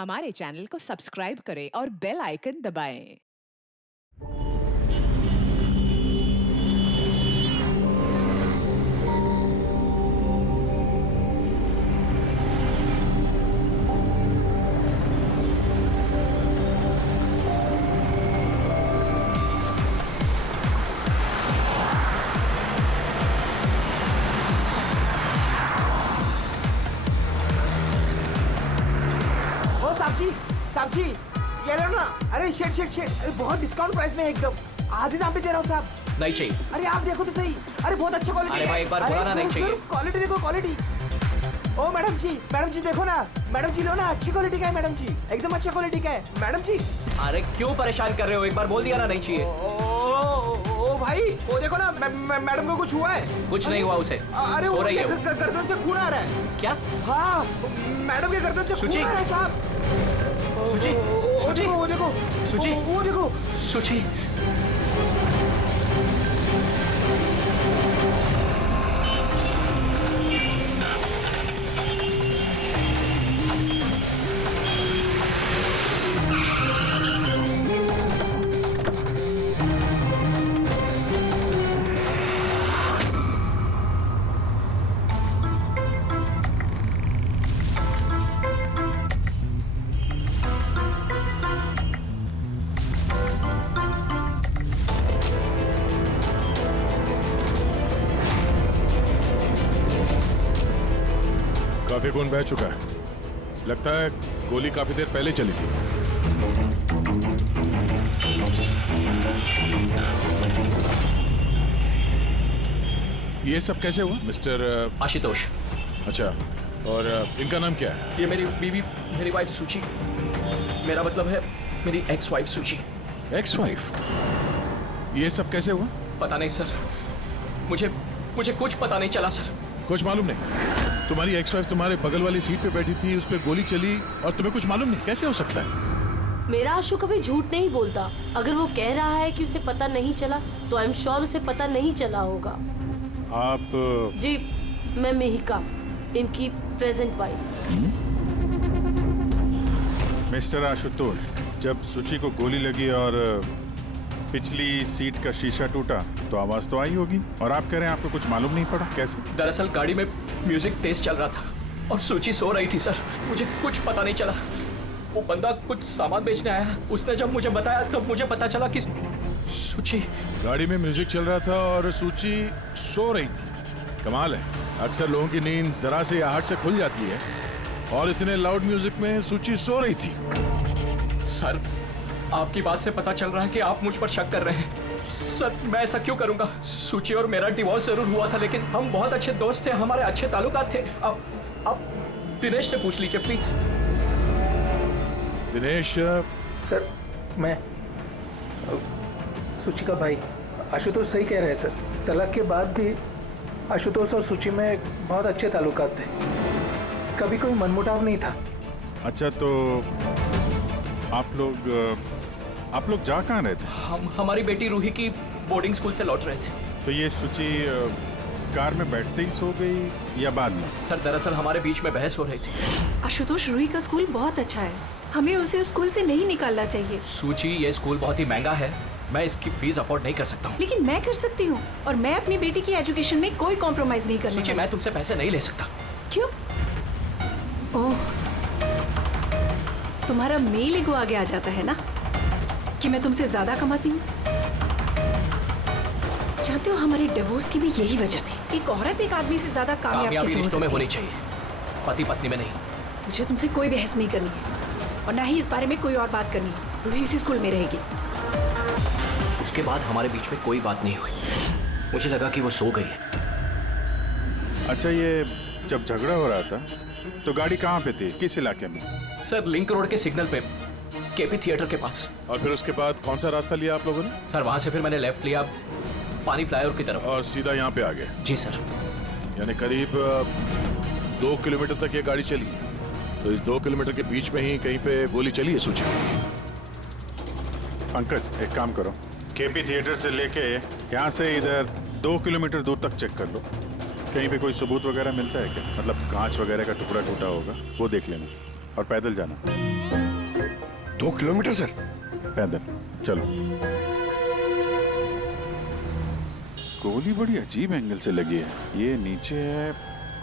हमारे चैनल को सब्सक्राइब करें और बेल आइकन दबाएं। ओ साक्षी ये लो ना। अरे शेट अरे बहुत डिस्काउंट प्राइस में एकदम आधे दाम पे दे रहा हूँ साहब। नहीं चाहिए। अरे आप देखो तो सही। अरे बहुत अच्छा क्वालिटी है। अरे भाई एक बार बोला ना नहीं चाहिए। क्वालिटी देखो क्वालिटी। ओ मैडम जी देखो ना। मैडम जी लो ना, अच्छी क्वालिटी का है मैडम जी, एकदम अच्छा क्वालिटी का है मैडम जी। अरे क्यों परेशान कर रहे हो, एक बार बोल दिया ना नहीं चाहिए। ओ भाई वो देखो ना, मैडम को कुछ हुआ है। कुछ नहीं हुआ उसे। अरे सो वो रही है वो। गर्दन से खून आ रहा है। क्या? हाँ मैडम के गर्दन से खून सुची। आ रहा है साहब। सुची सुची वो देखो सुची वो देखो सुची। काफी खून बह चुका है, लगता है गोली काफी देर पहले चली थी। ये सब कैसे हुआ मिस्टर आशुतोष। अच्छा, और इनका नाम क्या है? ये मेरी बीवी, मेरी वाइफ सुची। मेरा मतलब है मेरी एक्स वाइफ सुची। Ex wife? ये सब कैसे हुआ? पता नहीं सर, मुझे कुछ पता नहीं चला सर। कुछ मालूम नहीं? तुम्हारी एक्स वाइफ तुम्हारे बगल वाली सीट पे बैठी थी, उस पर गोली चली और तुम्हें कुछ मालूम नहीं? कैसे हो सकता है? मेरा आशु कभी झूठ नहीं बोलता। अगर वो कह रहा है कि उसे पता नहीं चला तो आई एम श्योर उसे पता नहीं चला होगा। आप जी, मैं मिहिका, इनकी प्रेजेंट वाइफ। मिस्टर आशुतोष, जब सुची को गोली लगी और पिछली सीट का शीशा टूटा तो आवाज तो आई होगी, और आप कह रहे हैं आपको कुछ मालूम नहीं पड़ा? कैसे? दरअसल गाड़ी में म्यूजिक तेज चल रहा था और सुची सो रही थी सर। मुझे कुछ पता नहीं चला। वो बंदा कुछ सामान बेचने आया, उसने जब मुझे बताया तब मुझे पता चला कि सुची। गाड़ी में म्यूजिक चल रहा था और सूची सो रही थी। कमाल है, अक्सर लोगों की नींद जरा से आहट से खुल जाती है और इतने लाउड म्यूजिक में सूची सो रही थी। सर, आपकी बात से पता चल रहा है कि आप मुझ पर शक कर रहे हैं। सर, मैं ऐसा क्यों करूंगा? सुची और मेरा डिवोर्स जरूर हुआ था, लेकिन हम बहुत अच्छे दोस्त थे, हमारे अच्छे ताल्लुकात थे। अब दिनेश से पूछ लीजिए प्लीज। दिनेश? सर, मैं सुची का भाई। आशुतोष सही कह रहे हैं सर, तलाक के बाद भी आशुतोष और सुची में बहुत अच्छे ताल्लुकात थे, कभी कोई मनमुटाव नहीं था। अच्छा, तो आप लोग जा कहाँ रहे थे? हम हमारी बेटी रूही की बोर्डिंग स्कूल से लौट रहे थे। तो ये सुची कार में बैठते ही सो गई या बाद में? सर, दरअसल हमारे बीच में बहस हो रही थी। आशुतोष, रूही का स्कूल बहुत अच्छा है, हमें उसे उस स्कूल से नहीं निकालना चाहिए। सूची, ये स्कूल बहुत ही महंगा है, मैं इसकी फीस अफोर्ड नहीं कर सकता हूँ। लेकिन मैं कर सकती हूँ, और मैं अपनी बेटी की एजुकेशन में कोई कॉम्प्रोमाइज नहीं करने सूची, वाली। मैं तुमसे पैसे नहीं ले सकता। क्यों? ओह, तुम्हारा मेल ईगो आगे आ जाता है ना कि मैं तुमसे ज्यादा कमाती हूँ। जानते हो, हमारे डिवोर्स की भी यही वजह थी। एक औरत एक आदमी से ज्यादा कामयाब कामयाबी कैसे हो रिश्तों में सकती होनी है? चाहिए, पति पत्नी में नहीं। मुझे तुमसे कोई बहस नहीं करनी है, और ना ही इस बारे में कोई और बात करनी है। रूही इसी स्कूल में रहेगी। उसके बाद हमारे बीच में कोई बात नहीं हुई, मुझे लगा कि वो सो गई है। अच्छा, ये जब झगड़ा हो रहा था तो गाड़ी कहाँ पे थी, किस इलाके में? सर, लिंक रोड के सिग्नल पे, केपी थिएटर के पास। और फिर उसके बाद कौन सा रास्ता लिया आप लोगों ने? सर, वहां से फिर मैंने लेफ्ट लिया पानी फ्लाईओवर की तरफ। और सीधा यहाँ पे आ गए? जी सर। यानी करीब 2 किलोमीटर तक ये गाड़ी चली, तो इस 2 किलोमीटर के बीच में ही कहीं पे गोली चली है सूची? पंकज, एक काम करो, केपी थिएटर से लेके यहाँ से इधर 2 किलोमीटर दूर तक चेक कर लो, कहीं पे कोई सबूत वगैरह मिलता है क्या? मतलब कांच वगैरह का टुकड़ा टूटा होगा, वो देख लेना, और पैदल जाना। 2 किलोमीटर सर? पैदल चलो। गोली बड़ी अजीब एंगल से लगी है। ये नीचे है,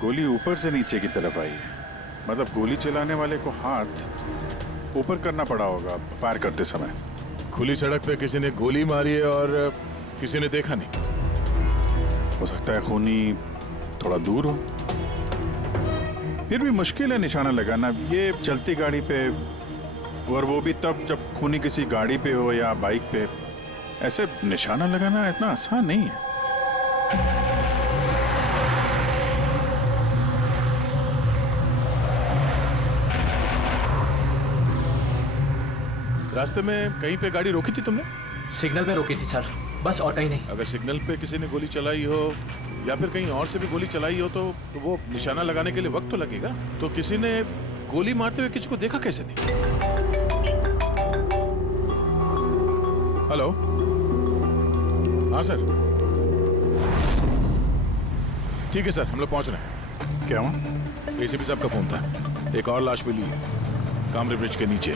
गोली ऊपर से नीचे की तरफ आई है। मतलब गोली चलाने वाले को हाथ ऊपर करना पड़ा होगा फायर करते समय। खुली सड़क पे किसी ने गोली मारी है और किसी ने देखा नहीं। हो सकता है खूनी थोड़ा दूर हो। फिर भी मुश्किल है निशाना लगाना, ये चलती गाड़ी पे, और वो भी तब जब खूनी किसी गाड़ी पे हो या बाइक पे। ऐसे निशाना लगाना इतना आसान नहीं है। रास्ते में कहीं पे गाड़ी रोकी थी तुमने? सिग्नल पे रोकी थी सर, बस और कहीं नहीं। अगर सिग्नल पे किसी ने गोली चलाई हो या फिर कहीं और से भी गोली चलाई हो तो वो निशाना लगाने के लिए वक्त तो लगेगा। तो किसी ने गोली मारते हुए किसी को देखा कैसे नहीं? हेलो, हाँ सर, ठीक है सर, हम लोग पहुंच रहे हैं। क्या हुआ? एसीपी साहब का फोन था, एक और लाश मिली है कामरे ब्रिज के नीचे।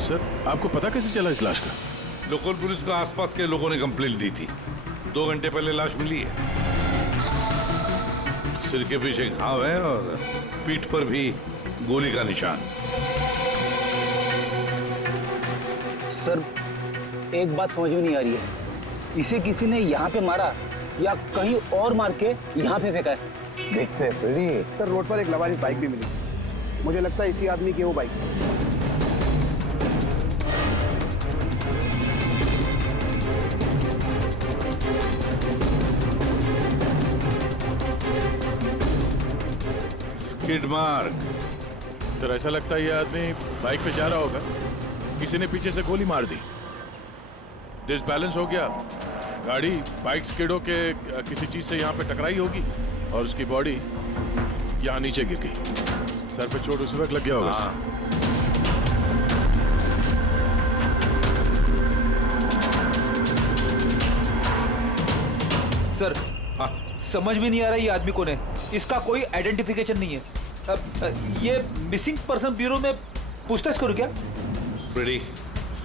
सर, आपको पता कैसे चला इस लाश का? लोकल पुलिस को आसपास के लोगों ने कंप्लेंट दी थी। 2 घंटे पहले लाश मिली है। सिर के पीछे घाव है और पीठ पर भी गोली का निशान। सर, एक बात समझ में नहीं आ रही है, इसे किसी ने यहाँ पे मारा या कहीं और मार के यहाँ पे फेंका है? देखते हैं फ्रेडी। सर, रोड पर एक लवारिस बाइक भी मिली। मुझे लगता है इसी आदमी की वो बाइक। Skid mark. सर, ऐसा लगता है ये आदमी बाइक पे जा रहा होगा, किसी ने पीछे से गोली मार दी, डिसबैलेंस हो गया, गाड़ी बाइक स्किड होके किसी चीज से यहाँ पे टकराई होगी और उसकी बॉडी यहाँ नीचे गिर गई। सर पे चोट उसी वक्त लग गया होगा। सर, समझ में नहीं आ रहा ये आदमी कौन है। इसका कोई आइडेंटिफिकेशन नहीं है। ये मिसिंग पर्सन ब्यूरो में पूछताछ करूं क्या? फ्रेडी,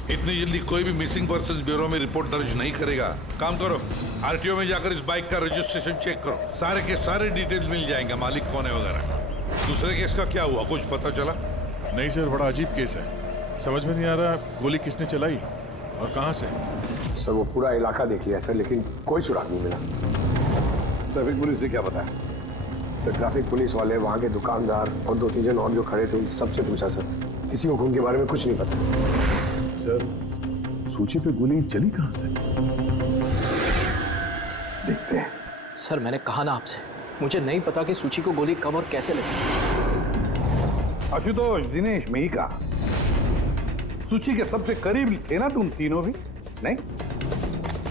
इतनी जल्दी कोई भी मिसिंग पर्सन ब्यूरो में रिपोर्ट दर्ज नहीं करेगा। काम करो, आरटीओ में जाकर इस बाइक का रजिस्ट्रेशन चेक करो। सारे के सारे डिटेल्स मिल जाएंगे, मालिक कौन है वगैरह। दूसरे केस का क्या हुआ, कुछ पता चला? नहीं सर, बड़ा अजीब केस है, समझ में नहीं आ रहा गोली किसने चलाई और कहां से। सर, वो पूरा इलाका देख लिया सर, लेकिन कोई सुराग नहीं मिला। ट्रैफिक पुलिस ने क्या बताया? सर, ट्रैफिक पुलिस वाले, वहाँ के दुकानदार और 2-3 जन और जो खड़े थे उन सबसे पूछा सर, किसी को खून के बारे में कुछ नहीं पता। सर, सूची पे गोली चली कहाँ से? देखते हैं। सर, मैंने कहा ना आपसे, मुझे नहीं पता कि सूची को गोली कब और कैसे लगी। आशुतोष, दिनेश, मेहिका, सूची के सबसे करीब थे ना तुम तीनों भी? नहीं?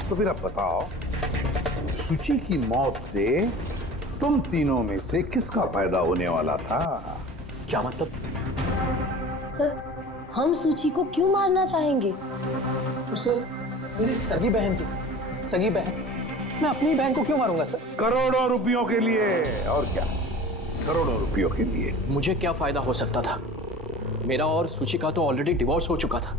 तो फिर अब बताओ, सूची की मौत से तुम तीनों में से किसका फायदा होने वाला था? क्या मतलब? सर, हम सूची को क्यों मारना चाहेंगे? तो सर, मेरी सगी बहन थी, सगी बहन, मैं अपनी बहन को क्यों मारूंगा सर? करोड़ों रुपयों के लिए। और क्या? करोड़ों रुपयों के लिए। मुझे क्या फायदा हो सकता था? मेरा और सूची का तो ऑलरेडी डिवोर्स हो चुका था।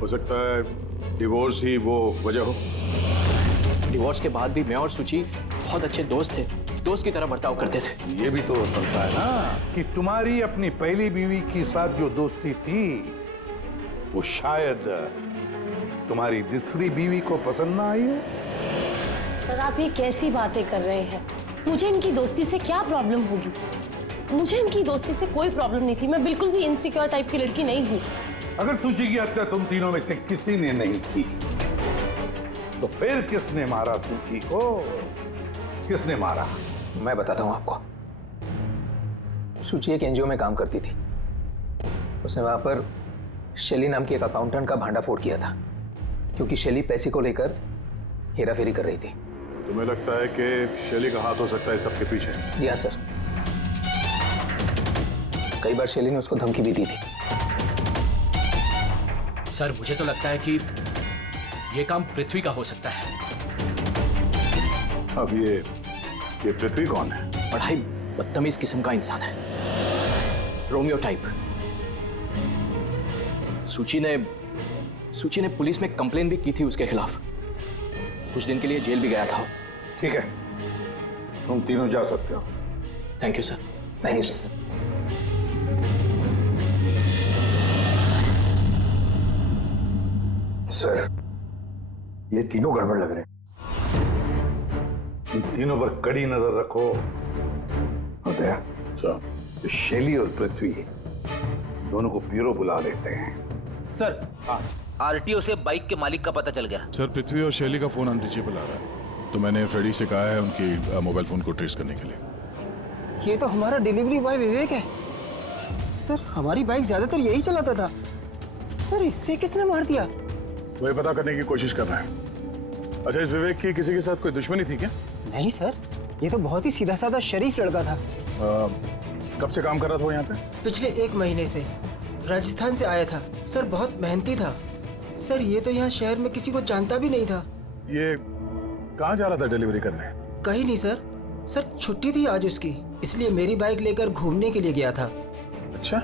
हो सकता है डिवोर्स ही वो वजह हो। डिवोर्स के बाद भी मैं और सूची बहुत अच्छे दोस्त थे, दोस्त की तरह बर्ताव करते थे। ये भी तो हो सकता है ना कि तुम्हारी अपनी पहली बीवी के साथ जो दोस्ती थी वो शायद तुम्हारी दूसरी बीवी को पसंद ना आई हो। सर, आप ये कैसी बातें कर रहे हैं? मुझे इनकी दोस्ती से क्या प्रॉब्लम होगी? मुझे इनकी दोस्ती से कोई प्रॉब्लम नहीं थी। मैं बिल्कुल भी इनसिक्योर टाइप की लड़की नहीं हूँ। अगर सूची की हत्या तुम तीनों में से किसी ने नहीं की तो फिर किसने मारा सूची को? किसने मारा? मैं बताता हूँ आपको। सूची एक एनजीओ में काम करती थी। उसने वहां पर शेली नाम की एक अकाउंटेंट का भांडाफोड़ किया था, क्योंकि शेली पैसे को लेकर हेरा फेरी कर रही थी। तुम्हें लगता है कि शैली का हाथ हो सकता है सबके पीछे? या सर, कई बार शैली ने उसको धमकी भी दी थी। सर मुझे तो लगता है कि ये काम पृथ्वी का हो सकता है। अब ये पृथ्वी कौन है? बड़ा ही बदतमीज किस्म का इंसान है, रोमियो टाइप। सूची ने पुलिस में कंप्लेन भी की थी उसके खिलाफ। कुछ दिन के लिए जेल भी गया था। ठीक है, तुम तीनों जा सकते हो। Thank you sir. Thank you sir. Sir, ये तीनों गड़बड़ लग रहे हैं। इन तीनों पर कड़ी नजर रखो। उदया, तो शैली और पृथ्वी दोनों को ब्यूरो बुला लेते हैं। सर, आरटीओ से बाइक के मालिक का पता चल गया। सर, पृथ्वी और शैली का फोन अनरीचेबल आ रहा है, तो मैंने फ्रेडी से कहा है उनकी मोबाइल फोन को ट्रेस करने के लिए। ये तो हमारा डिलीवरी बॉय विवेक है। सर, हमारी बाइक ज्यादातर यही चलाता था। सर, इससे किसने मार दिया? वही पता करने की कोशिश कर रहे हैं। अच्छा, इस विवेक की किसी के साथ कोई दुश्मनी थी क्या? नहीं सर, ये तो बहुत ही सीधा साधा शरीफ लड़का था। कब से काम कर रहा था वो यहाँ पे? पिछले 1 महीने से। राजस्थान से आया था। सर, बहुत मेहनती था। सर, ये तो यहाँ शहर में किसी को जानता भी नहीं था। ये कहाँ जा रहा था डिलीवरी करने? कहीं नहीं सर। सर, छुट्टी थी आज उसकी, इसलिए मेरी बाइक लेकर घूमने के लिए गया था। अच्छा,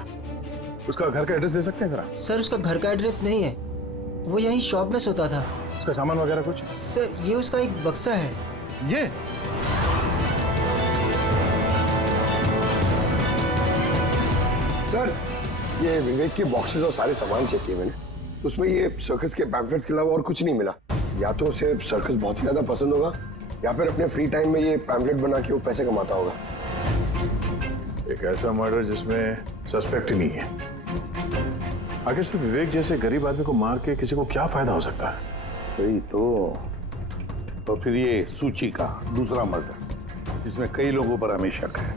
उसका घर का एड्रेस दे सकते हैं जरा? सर, उसका घर का एड्रेस नहीं है, वो यहीं शॉप में सोता था। उसका सामान वगैरह कुछ? सर, ये उसका एक बक्सा है। ये? सर, ये विवेक के बॉक्सेस और सारे सामान चेक किए मैंने, उसमें ये सर्कस के पैम्फलेट्स के अलावा और कुछ नहीं मिला। या तो उसे सर्कस बहुत ही ज्यादा पसंद होगा, या फिर अपने फ्री टाइम में ये पैम्फलेट बना के वो पैसे कमाता होगा। एक ऐसा मर्डर जिसमें सस्पेक्ट ही नहीं है। आखिर से विवेक जैसे गरीब आदमी को मार के किसी को क्या फायदा हो सकता है? वही तो फिर ये सूची का दूसरा मर्डर, जिसमें कई लोगों पर हमें शक है।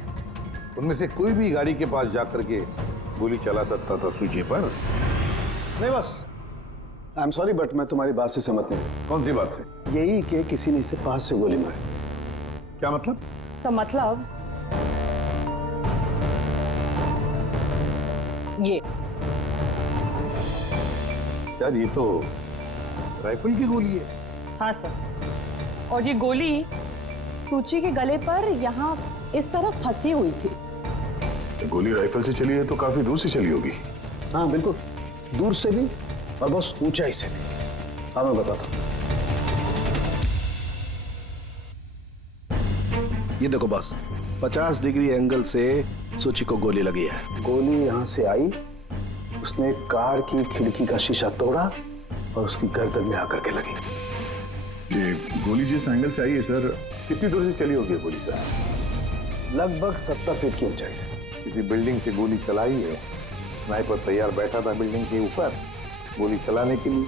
उनमें से कोई भी गाड़ी के पास जाकर के गोली चला सकता था सूची पर। नहीं बस, आई एम सॉरी बट मैं तुम्हारी बात से सहमत नहीं हूँ। कौन सी बात से? यही कि किसी ने इसे पास से गोली मारी। क्या मतलब? मतलब ये यार, ये तो राइफल की गोली है। हाँ सर, और ये गोली सूची के गले पर यहाँ इस तरह फंसी हुई थी। गोली राइफल से चली है तो काफी दूर से चली होगी। हाँ बिल्कुल, दूर से भी और बस ऊंचाई से भी। हाँ मैं बताता हूँ। ये देखो बस, 50 डिग्री एंगल से सूची को गोली लगी है। गोली यहाँ से आई, उसने कार की खिड़की का शीशा तोड़ा और उसकी गर्दन में आकर के लगी। ये गोली जिस एंगल से आई है सर, कितनी दूर से चली होगी गोली सर? लगभग 70 फीट की ऊंचाई से। किसी बिल्डिंग से गोली चलाई है। स्नाइपर तैयार बैठा था बिल्डिंग के ऊपर गोली चलाने के लिए।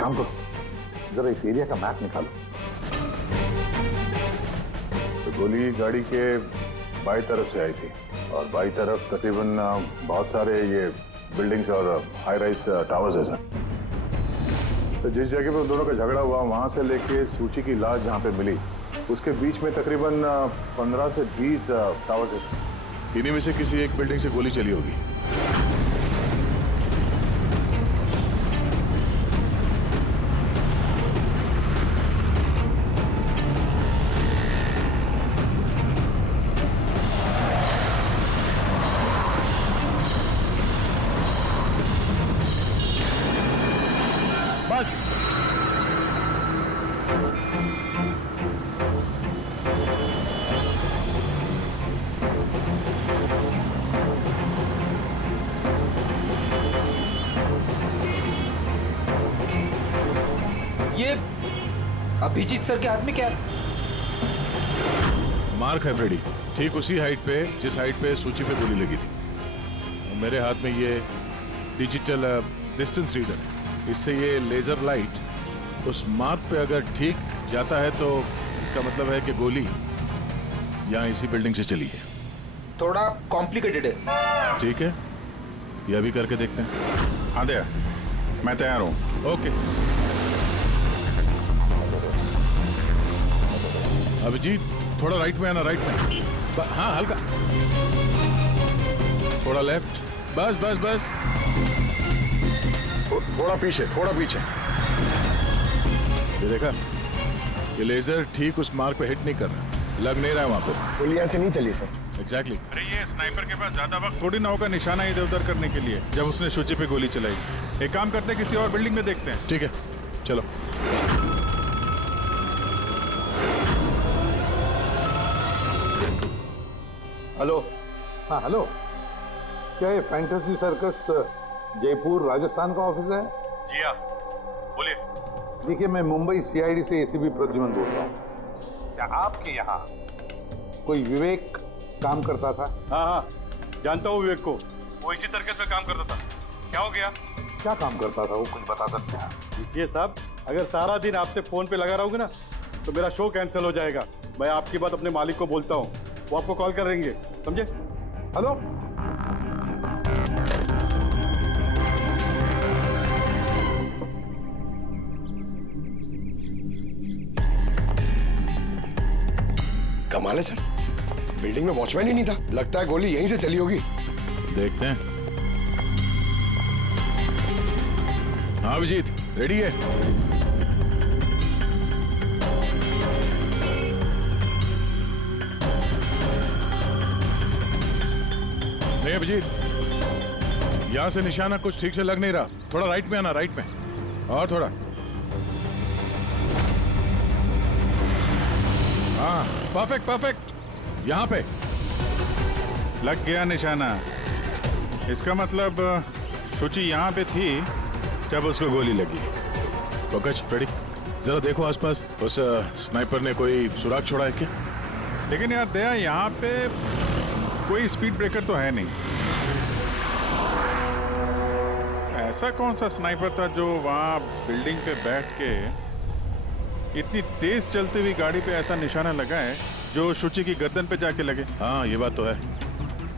काम करो, जरा इस एरिया का मैप निकालो। तो गोली गाड़ी के बाई तरफ से आई थी और बाई तरफ तकरीबन बहुत सारे ये बिल्डिंग्स और हाई राइज टावर्स है सर। तो जिस जगह पे दोनों का झगड़ा हुआ वहां से लेके सूची की लाश जहां पे मिली, उसके बीच में तकरीबन 15 से 20 टावर्स है। इन्हीं में से किसी एक बिल्डिंग से गोली चली होगी। ये अभिजीत सर के हाथ में क्या? मार्क है फ्रेडी, ठीक उसी हाइट पे जिस हाइट पे सूची पे गोली लगी थी। और मेरे हाथ में ये डिजिटल डिस्टेंस रीडर है। इससे ये लेजर लाइट उस मार्क पे अगर ठीक जाता है तो इसका मतलब है कि गोली यहाँ इसी बिल्डिंग से चली है। थोड़ा कॉम्प्लिकेटेड है। ठीक है, ये अभी करके देखते हैं। हाँ दया, मैं तैयार हूँ। ओके। अभिजीत थोड़ा राइट में आना, राइट में। हाँ हल्का, थोड़ा लेफ्ट, बस बस बस। थोड़ा पीछे, थोड़ा पीछे। ये देखा, ये लेजर ठीक उस मार्क पे हिट नहीं कर रहा, लग नहीं रहा है वहां पे। गोली यहाँ से नहीं चली सर। एग्जैक्टली। अरे ये स्नाइपर के पास ज्यादा वक्त थोड़ी ना होगा निशाना इधर उधर करने के लिए, जब उसने शुचि पे गोली चलाई। एक काम करते हैं, किसी और बिल्डिंग में देखते हैं। ठीक है, चलो। हेलो। हाँ हेलो, क्या ये फैंटेसी सर्कस जयपुर राजस्थान का ऑफिस है? जी हाँ, बोलिए। देखिए, मैं मुंबई सीआईडी से एसीपी प्रद्युमन बोल रहा हूँ। क्या आपके यहाँ कोई विवेक काम करता था? हाँ हाँ, जानता हूँ विवेक को, वो इसी सर्कस में काम करता था। क्या हो गया? क्या काम करता था वो, कुछ बता सकते हैं? देखिए साहब, अगर सारा दिन आपसे फोन पे लगा रहूंगा ना तो मेरा शो कैंसिल हो जाएगा। मैं आपकी बात अपने मालिक को बोलता हूँ, वो आपको कॉल करेंगे, समझे? हेलो। कमाल है सर, बिल्डिंग में वॉचमैन ही नहीं था। लगता है गोली यहीं से चली होगी। देखते हैं। हाँ अभिजीत, रेडी है? नहीं अभिजीत, यहां से निशाना कुछ ठीक से लग नहीं रहा। थोड़ा राइट में आना, राइट में, और थोड़ा। हाँ परफेक्ट परफेक्ट, यहां पे लग गया निशाना। इसका मतलब शुचि यहाँ पे थी जब उसको गोली लगी। पंकज, फ्रेडी, जरा देखो आसपास, उस स्नाइपर ने कोई सुराग छोड़ा है क्या? लेकिन यार दया, यहाँ पे कोई स्पीड ब्रेकर तो है नहीं। ऐसा कौन सा स्नाइपर था जो वहाँ बिल्डिंग पे बैठ के इतनी तेज चलती हुई गाड़ी पे ऐसा निशाना लगाए जो शुचि की गर्दन पे जाके लगे? हाँ ये बात तो है।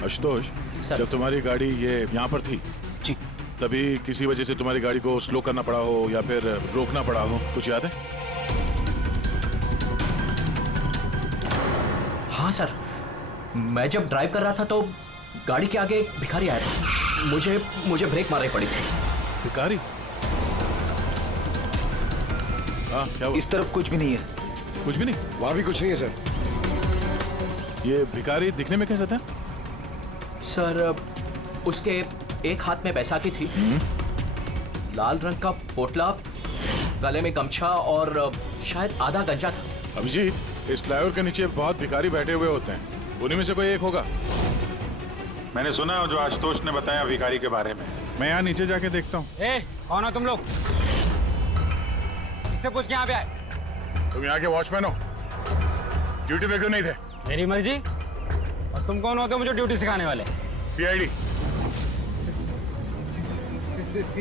आशुतोष, जब तुम्हारी गाड़ी ये यहाँ पर थी जी, तभी किसी वजह से तुम्हारी गाड़ी को स्लो करना पड़ा हो या फिर रोकना पड़ा हो, कुछ याद है? हाँ सर, मैं जब ड्राइव कर रहा था तो गाड़ी के आगे एक भिखारी आया था। मुझे ब्रेक मारनी पड़ी थी। भिखारी? हाँ क्या हुआ? इस तरफ कुछ भी नहीं है। कुछ भी नहीं? वहां भी कुछ नहीं है सर। ये भिखारी दिखने में कैसा था? सर, उसके एक हाथ में बैसाखी थी, लाल रंग का पोटला, गले में गमछा और शायद आधा गंजा था। अभिजीत, इस फ्लाईओवर के नीचे बहुत भिखारी बैठे हुए होते हैं, उन्हीं में से कोई एक होगा। मैंने सुना जो आशुतोष ने बताया भिखारी के बारे में। मैं यहाँ नीचे जाके देखता हूँ। कौन हो तुम लोग? इससे पूछ के यहाँ पे आए? तुम यहाँ के वॉचमैन हो? ड्यूटी पे क्यों नहीं थे? मेरी मर्जी। और तुम कौन होते हो मुझे ड्यूटी सिखाने वाले? सीआईडी।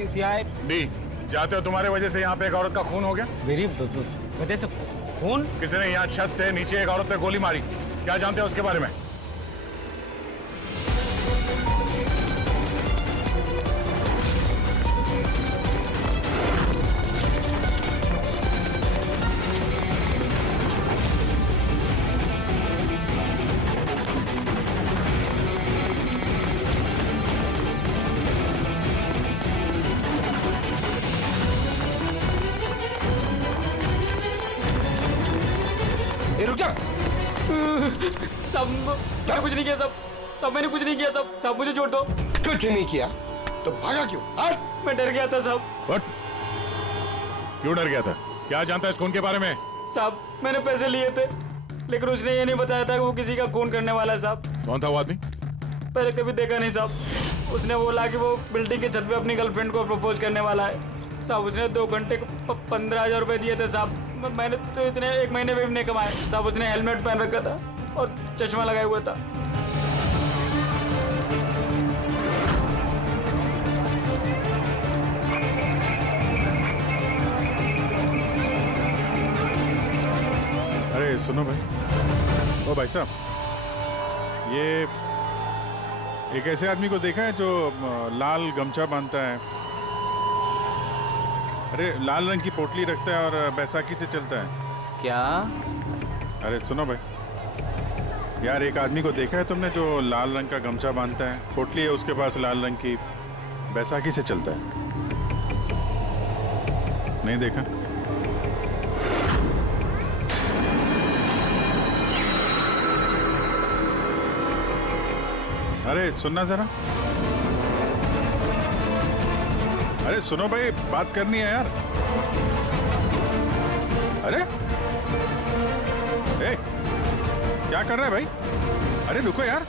सीआईडी? जाते हो, तुम्हारे वजह से यहाँ पे एक औरत का खून हो गया। मेरी वजह से खून? किसी ने यहाँ छत से नीचे एक औरत पे गोली मारी, क्या जानते हो उसके बारे में? रुक जा। सब मैंने कुछ नहीं किया, सब मैंने कुछ नहीं किया, सब मुझे छोड़ दो। कुछ नहीं किया तो भागा क्यों? मैं डर गया था साहब। What? क्यों डर गया था? क्या जानता है इस खून के बारे में? साहब मैंने पैसे लिए थे, लेकिन उसने ये नहीं बताया था कि वो किसी का खून करने वाला है साहब। कौन था वो आदमी? पहले कभी देखा नहीं साहब। उसने बोला कि वो बिल्डिंग के छत पे अपनी गर्लफ्रेंड को प्रपोज करने वाला है साहब। उसने 2 घंटे को 15,000 रुपए दिए थे साहब। मैंने तो इतने 1 महीने में भी नहीं कमाए साहब। उसने हेलमेट पहन रखा था और चश्मा लगाए हुआ था। अरे सुनो भाई, ओ भाई साहब, ये एक ऐसे आदमी को देखा है जो लाल गमछा बांधता है, अरे लाल रंग की पोटली रखता है और बैसाखी से चलता है? क्या? अरे सुनो भाई, यार एक आदमी को देखा है तुमने जो लाल रंग का गमछा बांधता है, पोटली है उसके पास लाल रंग की, बैसाखी से चलता है? नहीं देखा? अरे सुनना जरा, अरे सुनो भाई, बात करनी है यार। अरे ए, क्या कर रहा है भाई? अरे रुको यार।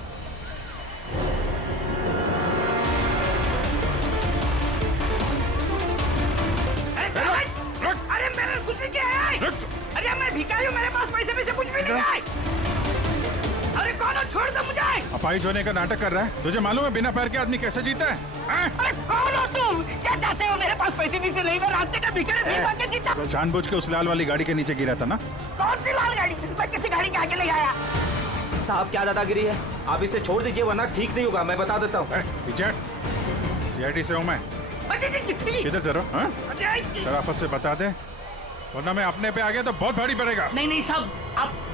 अरे मेरे कुछ नहीं किया है। अरे मैं भिखारी हूँ, मेरे पास पैसे कुछ भी नहीं है। अरे कौन हो, छोड़ दो मुझे। अपाहिज होने का नाटक कर रहा है। तुझे मालूम है बिना पैर के आदमी कैसे जीता है? अरे कौन हो तुम? क्या चाहते हो? मेरे पास पैसे नहीं से नहीं, मैं रास्ते का भिखारी नहीं बन के जीता। तो जानबूझ के उस लाल वाली गाड़ी के नीचे गिरा था ना? कौन सी लाल गाड़ी? मैं किसी गाड़ी के आगे नहीं आया। साहब क्या दादागिरी है, आप इसे छोड़ दीजिए वरना ठीक नहीं होगा, मैं बता देता हूँ। सीआईडी से हूँ मैं। किधर चलो? शराफत से बता दे, वरना मैं अपने पे आ गया तो बहुत भारी पड़ेगा। नहीं साहब,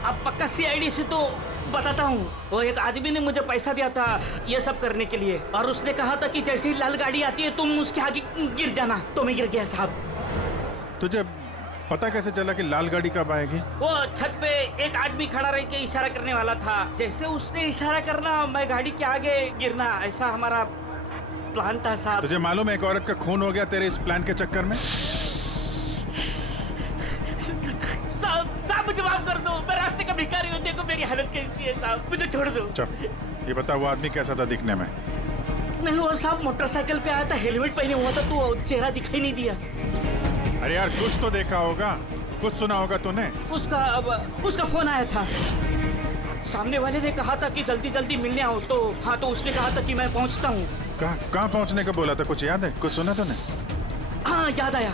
आप पक्का सीआईडी से तो बताता हूँ। वो एक आदमी ने मुझे पैसा दिया था ये सब करने के लिए, और उसने कहा था कि जैसे ही लाल गाड़ी आती है तुम उसके आगे गिर जाना, तो मैं गिर गया साहब। तुझे पता कैसे चला कि लाल गाड़ी कब आएगी? वो छत पे एक आदमी खड़ा रह के इशारा करने वाला था, जैसे उसने इशारा करना मैं गाड़ी के आगे गिरना, ऐसा हमारा प्लान था साहब। तुझे मालूम है एक औरत का खून हो गया तेरे इस प्लान के चक्कर में? साहब मुझे माफ कर दो, मैं रास्ते का भिखारी हूँ, देखो मेरी हालत कैसी है साहब, मुझे छोड़ दो। चल ये बता, वो आदमी कैसा था दिखने में? नहीं वो साहब मोटरसाइकिल पे आया था, हेलमेट पहने हुआ था, तो चेहरा दिखाई नहीं दिया। अरे यार कुछ तो देखा होगा, कुछ सुना होगा तूने? उसका फोन आया था, सामने वाले ने कहा था कि जल्दी जल्दी मिलने आओ, तो हाँ, तो उसने कहा था कि मैं पहुंचता हूँ। कहाँ पहुंचने का बोला था, कुछ याद है? कुछ सुना तूने? हाँ याद आया,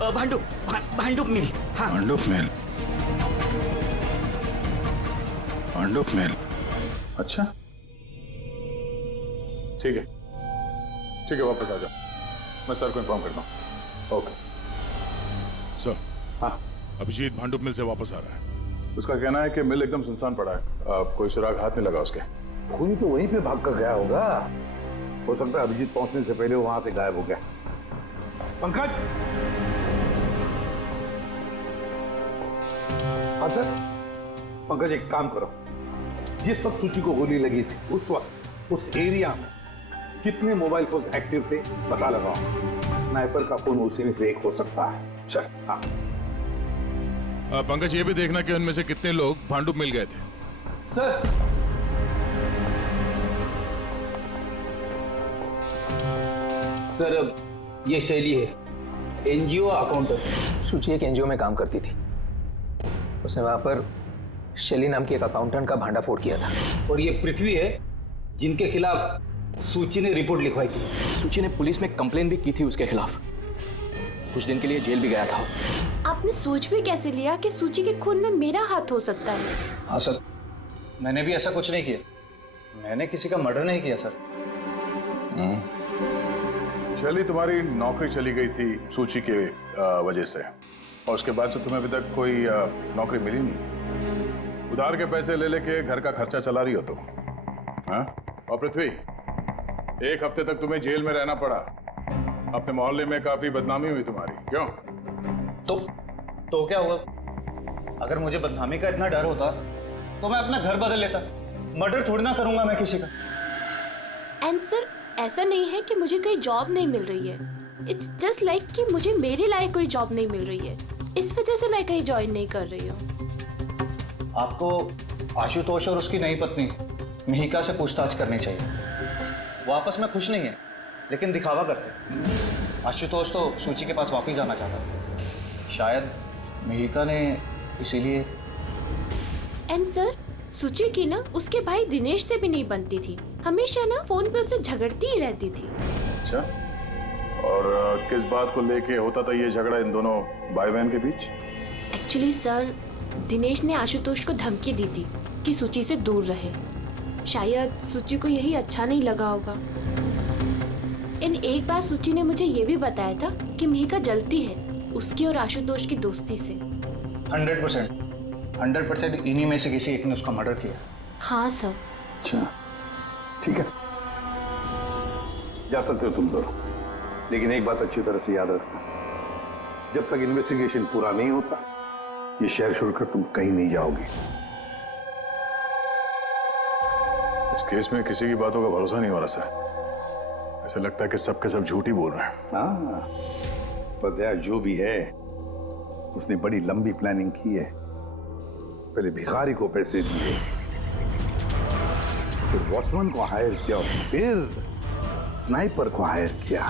भांडुप मिल। हाँ भांडुप मिल। अच्छा ठीक है वापस आ जाओ, मैं सर को इन्फॉर्म करता हूँ। Okay sir. हाँ अभिजीत भांडुप मिल से वापस आ रहा है। उसका कहना है कि मिल एकदम सुनसान पड़ा है, कोई सुराग हाथ नहीं लगा उसके। खूनी तो वहीं पे भाग कर गया होगा, हो सकता है अभिजीत पहुंचने से पहले वो वहां से गायब हो गया। पंकज। हाँ सर। पंकज एक काम करो, जिस वक्त सूची को गोली लगी थी उस वक्त उस एरिया में कितने मोबाइल फोन एक्टिव थे पता लगाओ, स्नाइपर का फोन उसी में से एक हो सकता है। चल हाँ। पंकज ये भी देखना कि उनमें से कितने लोग भांडुप मिल गए थे। सर सर ये शैली है, एनजीओ अकाउंटेंट। सूची एक एनजीओ में काम करती थी, उसने वहां पर शैली नाम की एक अकाउंटेंट का भांडाफोड़ किया था। और ये पृथ्वी है जिनके खिलाफ सूची ने रिपोर्ट लिखवाई थी। सूची ने पुलिस में कंप्लेन भी की थी उसके खिलाफ, कुछ दिन के लिए जेल भी गया था। आपने सोच भी कैसे लिया कि सूची के खून में मेरा हाथ हो सकता है? हाँ सर, मैंने भी ऐसा कुछ नहीं किया, मैंने किसी का मर्डर नहीं किया सर। शैली तुम्हारी नौकरी चली गई थी सूची के वजह से, और उसके बाद से तुम्हें अभी तक कोई नौकरी मिली नहीं। उधार के पैसे ले लेके घर का खर्चा चला रही हो तुम। हाँ? और पृथ्वी, एक हफ्ते तक तुम्हें जेल में रहना पड़ा, अपने मोहल्ले में काफी बदनामी हुई तुम्हारी। क्यों? तो क्या हुआ? अगर मुझे बदनामी का इतना डर होता तो मैं अपना घर बदल लेता, मर्डर थोड़ी ना करूंगा मैं किसी का। एंड सर ऐसा नहीं है कि मुझे कोई जॉब नहीं मिल रही है, इट्स जस्ट लाइक कि मुझे मेरे लायक कोई जॉब नहीं मिल रही है, इस वजह से मैं कहीं ज्वाइन नहीं कर रही हूँ। आपको आशुतोष और उसकी नई पत्नी मिहिका से पूछताछ करनी चाहिए। वो आपस में खुश नहीं है लेकिन दिखावा करते। आशुतोष तो सूची के पास वापस जाना चाहता था, शायद मिहिका ने इसीलिए। एंड सर सूची की ना उसके भाई दिनेश से भी नहीं बनती थी, हमेशा ना फोन पे उससे झगड़ती ही रहती थी। अच्छा, और किस बात को लेके होता था ये झगड़ा इन दोनों भाई बहन के बीच? एक्चुअली सर दिनेश ने आशुतोष को धमकी दी थी कि सूची से दूर रहे, शायद सूची को यही अच्छा नहीं लगा होगा। इन एक बार सूची ने मुझे ये भी बताया था कि मिहिका जलती है उसकी और आशुतोष की दोस्ती से। 100%। 100% इन्हीं में से किसी एक ने उसका मर्डर किया। हाँ सर। अच्छा ठीक है, जा सकते हो तुम दोनों, लेकिन एक बात अच्छी तरह से याद रखना, जब तक इन्वेस्टिगेशन पूरा नहीं होता ये शहर छोड़कर तुम कहीं नहीं जाओगे। इस केस में किसी की बातों का भरोसा नहीं हो रहा सर। ऐसा लगता है कि सब के सब झूठ ही बोल रहे हैं। हाँ, पता है जो भी है उसने बड़ी लंबी प्लानिंग की है। पहले भिखारी को पैसे दिए, फिर वॉचमैन को हायर किया, फिर स्नाइपर को हायर किया,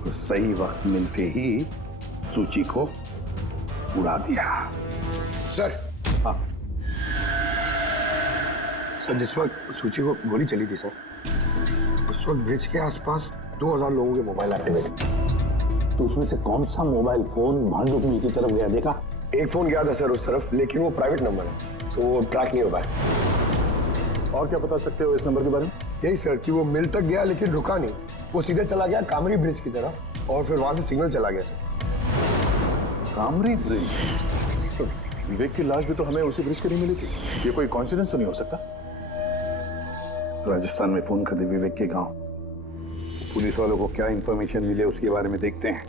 और सही वक्त मिलते ही सूची को उड़ा दिया। सर। हाँ सर, जिस वक्त सूची को गोली चली थी सर, उस वक्त ब्रिज के आसपास 2000 लोगों के मोबाइल एक्टिवेट थे। तो उसमें से कौन सा मोबाइल फोन भांडुप मिल की तरफ गया, देखा? एक फोन गया था सर उस तरफ, लेकिन वो प्राइवेट नंबर है तो वो ट्रैक नहीं हो पाया। और क्या बता सकते हो इस नंबर के बारे में? यही सर कि वो मिल तक गया लेकिन रुका नहीं, वो सीधे चला गया कामरी ब्रिज की तरफ और फिर वहां से सिग्नल चला गया सर। कामरी ब्रिज? विवेक की लाश भी तो हमें उसी ब्रिज के नहीं मिली थी। ये कोई कॉन्सिडेंस तो नहीं हो सकता? राजस्थान में फोन कर दे विवेक के गांव, पुलिस वालों को क्या इंफॉर्मेशन मिले उसके बारे में देखते हैं।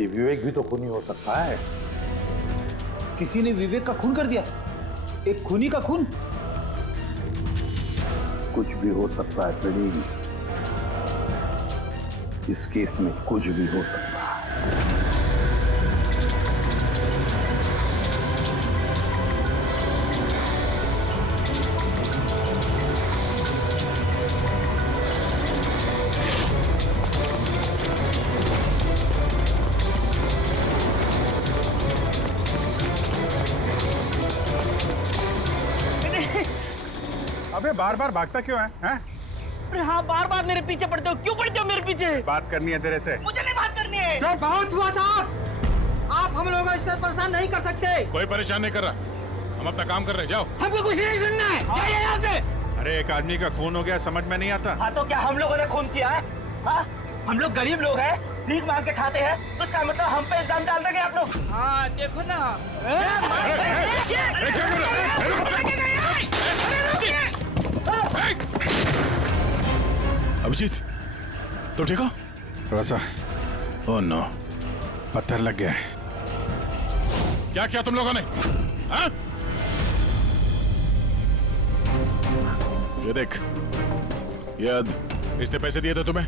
ये विवेक भी तो खूनी हो सकता है। किसी ने विवेक का खून कर दिया? एक खूनी का खून? कुछ भी हो सकता है फ्रेडी, इस केस में कुछ भी हो सकता है। अबे बार बार भागता क्यों है? हैं? अरे हाँ, बार बार मेरे पीछे पड़ते हो, क्यों पड़ते हो मेरे पीछे? बात करनी है तेरे से। मुझे नहीं बात करनी है। तो बहुत हुआ साहब, आप हम लोगों को इस तरह परेशान नहीं कर सकते। कोई परेशान नहीं कर रहा, हम अपना काम कर रहे हैं, जाओ। हमको कुछ नहीं सुनना है, जाइए यहाँ से। अरे एक आदमी का खून हो गया, समझ में नहीं आता। हाँ तो क्या हम लोगों ने खून किया है? हाँ, हम लोग गरीब लोग हैं, भीख मांग के खाते हैं, तो उसका मतलब हम पे इल्जाम डाल देंगे आप लोग? हाँ देखो ना। अभिजीत, तो ठीक हो? थोड़ा सा। ओह नो, पत्थर लग गया है। क्या किया तुम लोगों ने? हाँ? ये देख, ये इसने पैसे दिए थे तुम्हें?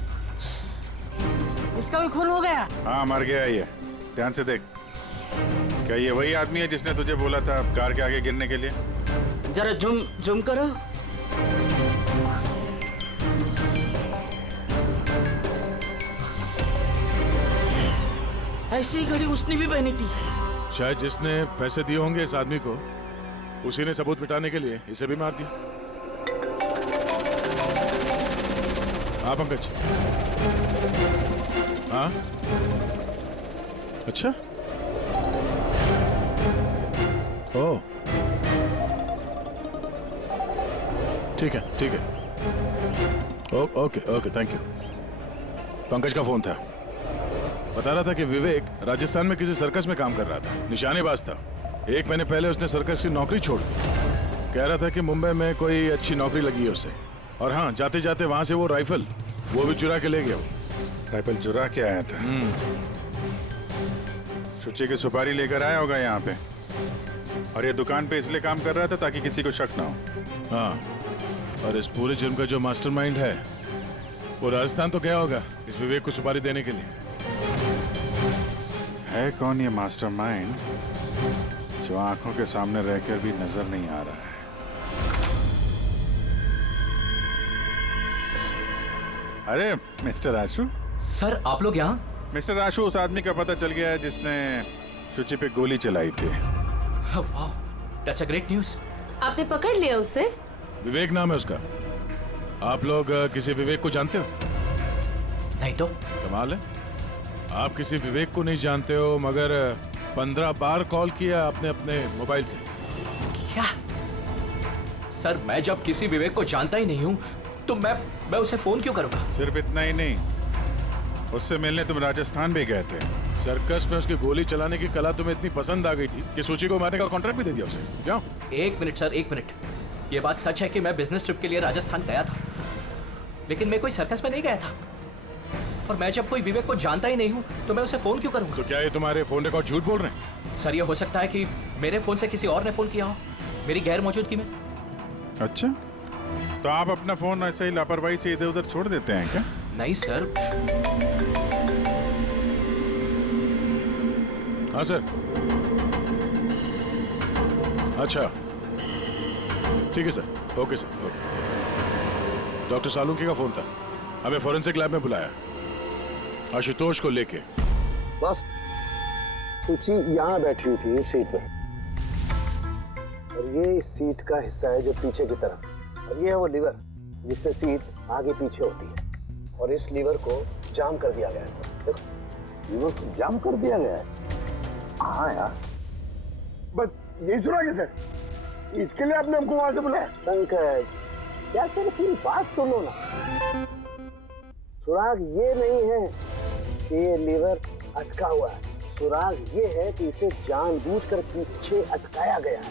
इसका भी खून हो गया? हाँ मर गया ये, ध्यान से देख। क्या ये वही आदमी है जिसने तुझे बोला था कार के आगे गिरने के लिए? जरा जूम करो। ऐसी घड़ी उसने भी पहनी थी। शायद जिसने पैसे दिए होंगे इस आदमी को, उसी ने सबूत मिटाने के लिए इसे भी मार दिया। हाँ पंकज। हाँ अच्छा, ओह ठीक है ठीक है, okay okay thank you. Pankaj का फोन था, बता रहा था कि विवेक राजस्थान में किसी सर्कस में काम कर रहा था, निशानेबाज था। 1 महीने पहले उसने सर्कस की नौकरी छोड़ दी। कह रहा था कि मुंबई में कोई अच्छी नौकरी लगी है उसे, और हाँ जाते जाते वहां से वो राइफल वो भी चुरा के ले गया। राइफल चुरा के आया था? शुचि की सुपारी लेकर आया होगा यहाँ पे, और ये दुकान पे इसलिए काम कर रहा था ताकि किसी को शक ना हो। हाँ, और इस पूरे जुर्म का जो मास्टरमाइंड है वो राजस्थान तो गया होगा इस विवेक को सुपारी देने के लिए। है कौन ये मास्टरमाइंड जो आंखों के सामने रहकर भी नजर नहीं आ रहा है? अरे मिस्टर आशु। सर आप लोग यहाँ? मिस्टर आशु, उस आदमी का पता चल गया है जिसने शुचि पे गोली चलाई थी। वाह, दैट्स अ ग्रेट न्यूज़। आपने पकड़ लिया उसे? विवेक नाम है उसका। आप लोग किसी विवेक को जानते हो? नहीं तो। कमाल है, आप किसी विवेक को नहीं जानते हो, मगर 15 बार कॉल किया आपने अपने मोबाइल से। क्या? सर मैं जब किसी विवेक को जानता ही नहीं हूँ तो मैं उसे फोन क्यों करूँगा? सिर्फ इतना ही नहीं, उससे मिलने तुम राजस्थान भी गए थे, सर्कस में उसकी गोली चलाने की कला तुम्हें इतनी पसंद आ गई थी कि सूची को मारने का कॉन्ट्रैक्ट भी दे दिया उसे। क्यों? एक मिनट सर, एक मिनट। ये बात सच है कि मैं बिजनेस ट्रिप के लिए राजस्थान गया था, लेकिन मैं कोई सर्कस में नहीं गया था। और मैं जब कोई विवेक को जानता ही नहीं हूँ तो मैं उसे फोन क्यों करूँगा? तो क्या ये तुम्हारे फोन रिकॉर्ड झूठ बोल रहे हैं? सर, ये हो सकता है कि मेरे फोन से किसी और ने फोन किया हो मेरी गैर मौजूदगी में। अच्छा, तो आप अपना फोन ऐसे ही लापरवाही से इधर उधर छोड़ देते हैं क्या? नहीं सर। हाँ सर। अच्छा ठीक है sir, okay sir, okay. Doctor Salunkhe का फोन था, हमें फॉरेंसिक लैब में बुलाया आशुतोष को लेके। बस सूची यहाँ बैठी हुई थी इस सीट पे, और ये इस सीट का हिस्सा है जो पीछे की तरफ, और ये है वो लीवर जिससे सीट आगे पीछे होती है, और इस लीवर को जाम कर दिया गया है। देखो, लीवर को जाम कर दिया गया है। हाँ यार, बस यही सुना क्या सर? इसके लिए आपने हमको वहां से बुलाया? पंकज, क्या तेरी पूरी बात सुनो ना। सुराग ये नहीं है कि ये लीवर अटका हुआ है, सुराग ये है कि इसे जानबूझकर पीछे अटकाया गया है।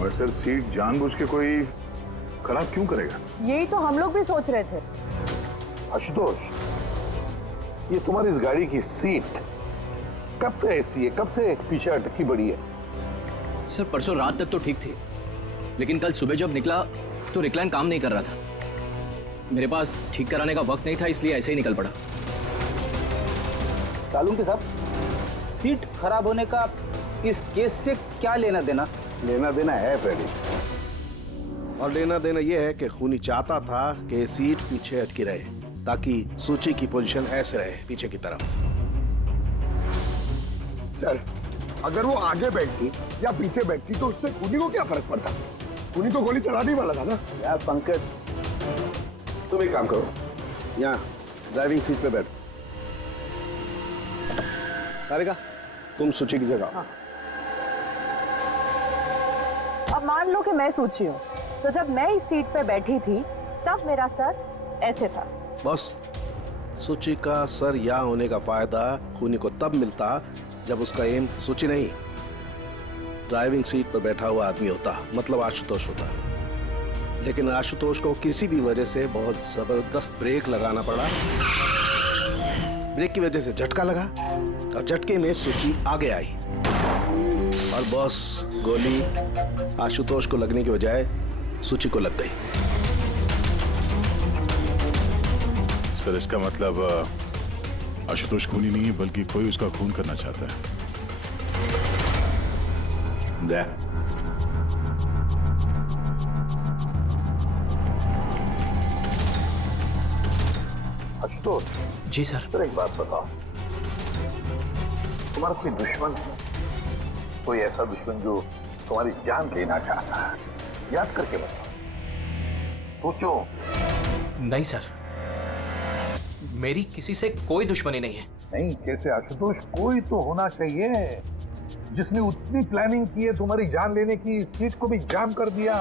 और सर, सीट जानबूझ के कोई खराब क्यों करेगा? यही तो हम लोग भी सोच रहे थे। आशुतोष, ये तुम्हारी इस गाड़ी की सीट कब से ऐसी है, कब से पीछे अटकी पड़ी है? सर, परसों रात तक तो ठीक थी, लेकिन कल सुबह जब निकला तो रिक्लाइन काम नहीं कर रहा था। मेरे पास ठीक कराने का वक्त नहीं था, इसलिए ऐसे ही निकल पड़ा। सालुंकी साहब, सीट खराब होने का इस केस से क्या लेना देना? लेना देना है फ्रेडी, और लेना देना यह है कि खूनी चाहता था कि सीट पीछे अटकी रहे ताकि सूची की पोजीशन ऐसे रहे पीछे की तरफ। सर, अगर वो आगे बैठती या पीछे बैठती तो उससे खूनी को क्या फर्क पड़ता? खूनी तो गोली चलाने वाला था ना। यार पंकज, तुम एक काम करो, यहाँ ड्राइविंग सीट पे बैठो। सारिका, तुम सूची की जगह। हाँ। अब मान लो कि मैं सूची हूँ, तो जब मैं इस सीट पे बैठी थी तब मेरा सर ऐसे था। बॉस, सूची का सर यहाँ होने का फायदा खूनी को तब मिलता जब उसका एम सूची नहीं, ड्राइविंग सीट पर बैठा हुआ आदमी होता, मतलब आशुतोष होता। लेकिन आशुतोष को किसी भी वजह से बहुत जबरदस्त ब्रेक लगाना पड़ा। ब्रेक की वजह से झटका लगा और झटके में सूची आगे आई, और बॉस, गोली आशुतोष को लगने की बजाय सूची को लग गई। सर, इसका मतलब आशुतोष खूनी नहीं है, बल्कि कोई उसका खून करना चाहता है। आशुतोष जी सर। सर, एक बात बताओ, तुम्हारा कोई दुश्मन है? कोई ऐसा दुश्मन जो तुम्हारी जान लेना चाहता है? याद करके बताओ, सोचो। नहीं सर, मेरी किसी से कोई दुश्मनी नहीं है। नहीं, कैसे आशुतोष? कोई तो होना चाहिए जिसने उतनी प्लानिंग की है तुम्हारी जान लेने की, सीट को भी जाम कर दिया।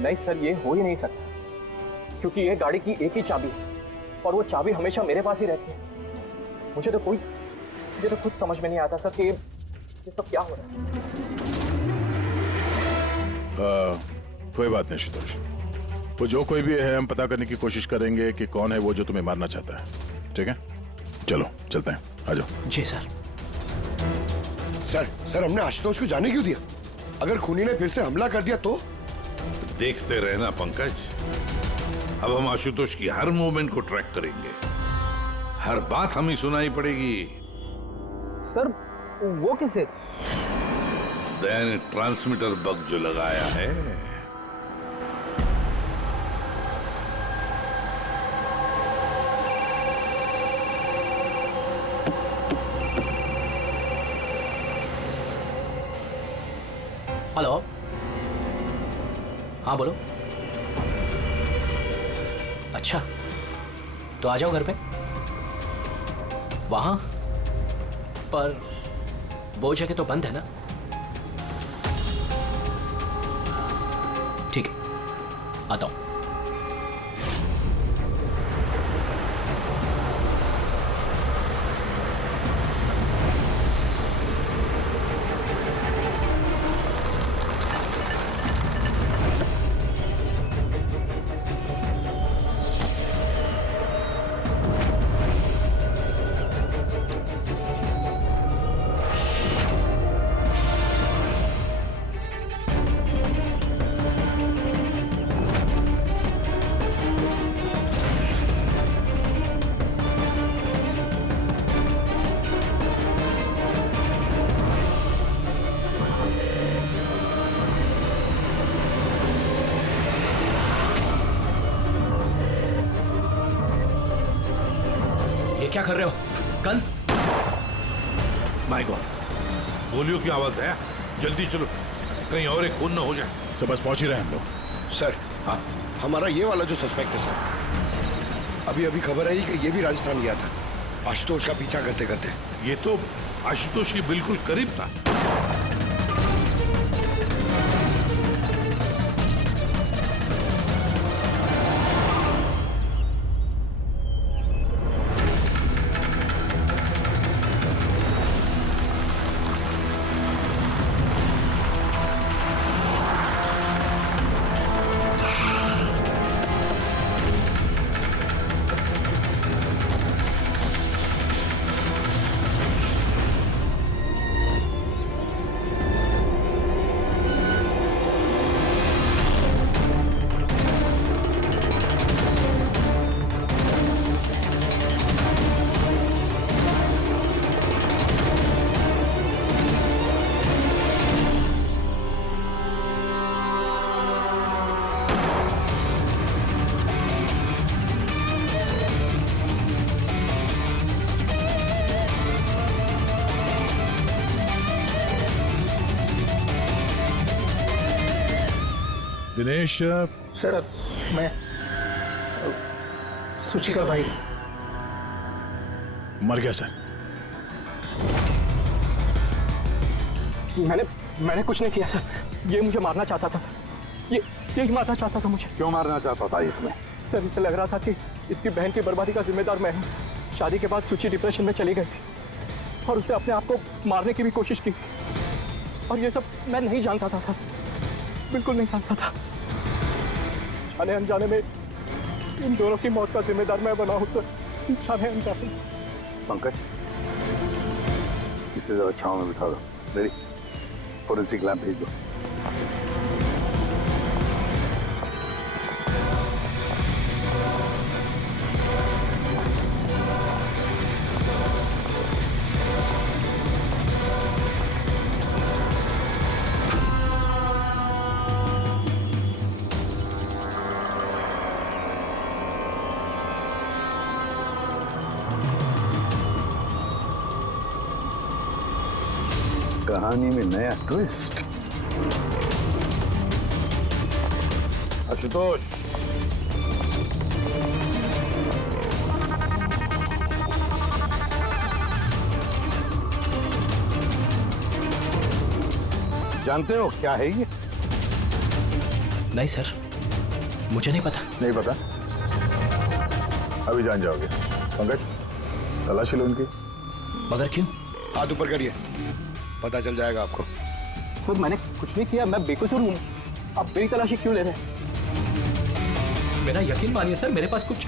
नहीं सर, ये हो ही नहीं सकता, क्योंकि ये गाड़ी की एक ही चाबी है और वो चाबी हमेशा मेरे पास ही रहती है। मुझे तो खुद समझ में नहीं आता सर कि ये सब क्या हो रहा है। कोई बात नहीं आशुतोष, वो जो कोई भी है हम पता करने की कोशिश करेंगे कि कौन है वो जो तुम्हें मारना चाहता है। ठीक है, चलो चलते हैं, आ जाओ। जी सर। सर, हमने आशुतोष को जाने क्यों दिया? अगर खूनी ने फिर से हमला कर दिया तो? देखते रहना पंकज, अब हम आशुतोष की हर मूवमेंट को ट्रैक करेंगे, हर बात हमें सुनाई पड़ेगी। सर, वो किसे? दया ने ट्रांसमीटर बग जो लगाया है। हेलो, हाँ बोलो। अच्छा, तो आ जाओ घर पे। वहां पर वो जगह तो बंद है ना? ठीक है, आता हूं। क्या कर रहे हो? गन? माय गॉड, गोलियों की आवाज है। जल्दी चलो, कहीं और एक खून न हो जाए। सब बस पहुंच ही रहे हैं हम लोग। सर, हाँ, हमारा ये वाला जो सस्पेक्ट है सर, अभी अभी खबर आई कि ये भी राजस्थान गया था आशुतोष का पीछा करते करते। ये तो आशुतोष के बिल्कुल करीब था। दिनेश सर, मैं सुची का भाई। मर गया सर। मैंने कुछ नहीं किया सर। ये मुझे मारना चाहता था सर। ये मारना चाहता था मुझे। क्यों मारना चाहता था ये तुम्हें? सर, इसे लग रहा था कि इसकी बहन की बर्बादी का जिम्मेदार मैं हूँ। शादी के बाद सुची डिप्रेशन में चली गई थी और उसने अपने आप को मारने की भी कोशिश की। और ये सब मैं नहीं जानता था सर, बिल्कुल नहीं जानता था। जाने अनजाने में इन दोनों की मौत का जिम्मेदार मैं बना हूं। तो जाने अनजाने। पंकज, इसे जरा छांव में बिठा दो। मेरी फोरेंसिक लैब भेज दो। कहानी में नया ट्विस्ट। आशुतोष, जानते हो क्या है ये? नहीं सर, मुझे नहीं पता। नहीं पता? अभी जान जाओगे। पंकज, तलाशी लो इनकी। मगर क्यों? हाथ ऊपर करिए, पता चल जाएगा आपको। सर, मैंने कुछ नहीं किया, मैं बेकसूर हूँ। आप मेरी तलाशी क्यों ले रहे हैं? मेरा यकीन मानिए सर, मेरे पास कुछ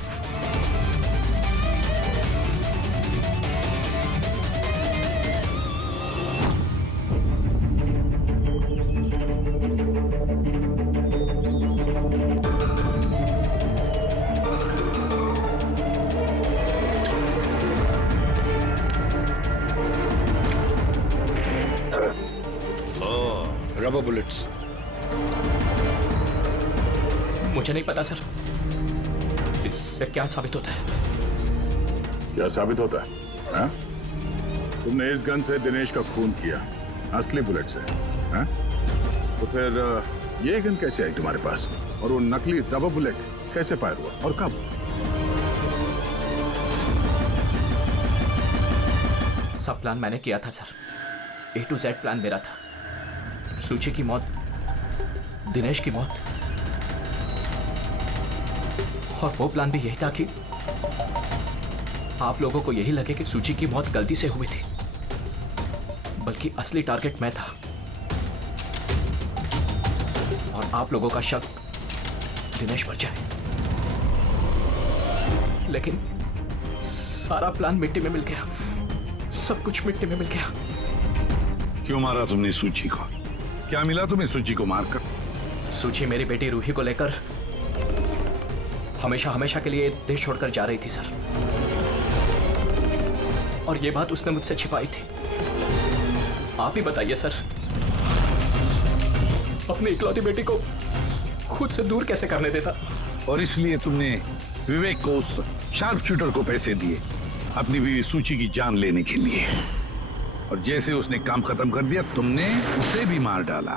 रबर बुलेट्स। मुझे नहीं पता सर, इससे क्या साबित होता है? क्या साबित होता है? हाँ? तुमने इस गन से दिनेश का खून किया, असली बुलेट से। हाँ? तो फिर ये गन कैसे आई तुम्हारे पास? और वो नकली रबर बुलेट कैसे फायर हुआ और कब? सब प्लान मैंने किया था sir. A to Z plan मेरा था। सूची की मौत, दिनेश की मौत, और वो प्लान भी यही था कि आप लोगों को यही लगे कि सूची की मौत गलती से हुई थी, बल्कि असली टारगेट मैं था। और आप लोगों का शक दिनेश पर जाए। लेकिन सारा प्लान मिट्टी में मिल गया, सब कुछ मिट्टी में मिल गया। क्यों मारा तुमने सूची को? क्या मिला तुम्हें सूची को मारकर? सूची मेरी बेटी रूही को लेकर हमेशा हमेशा के लिए देश छोड़कर जा रही थी सर, और ये बात उसने मुझसे छिपाई थी। आप ही बताइए सर, अपनी इकलौती बेटी को खुद से दूर कैसे करने देता? और इसलिए तुमने विवेक को, उस शार्प शूटर को पैसे दिए अपनी बीवी सूची की जान लेने के लिए, और जैसे उसने काम खत्म कर दिया तुमने उसे भी मार डाला।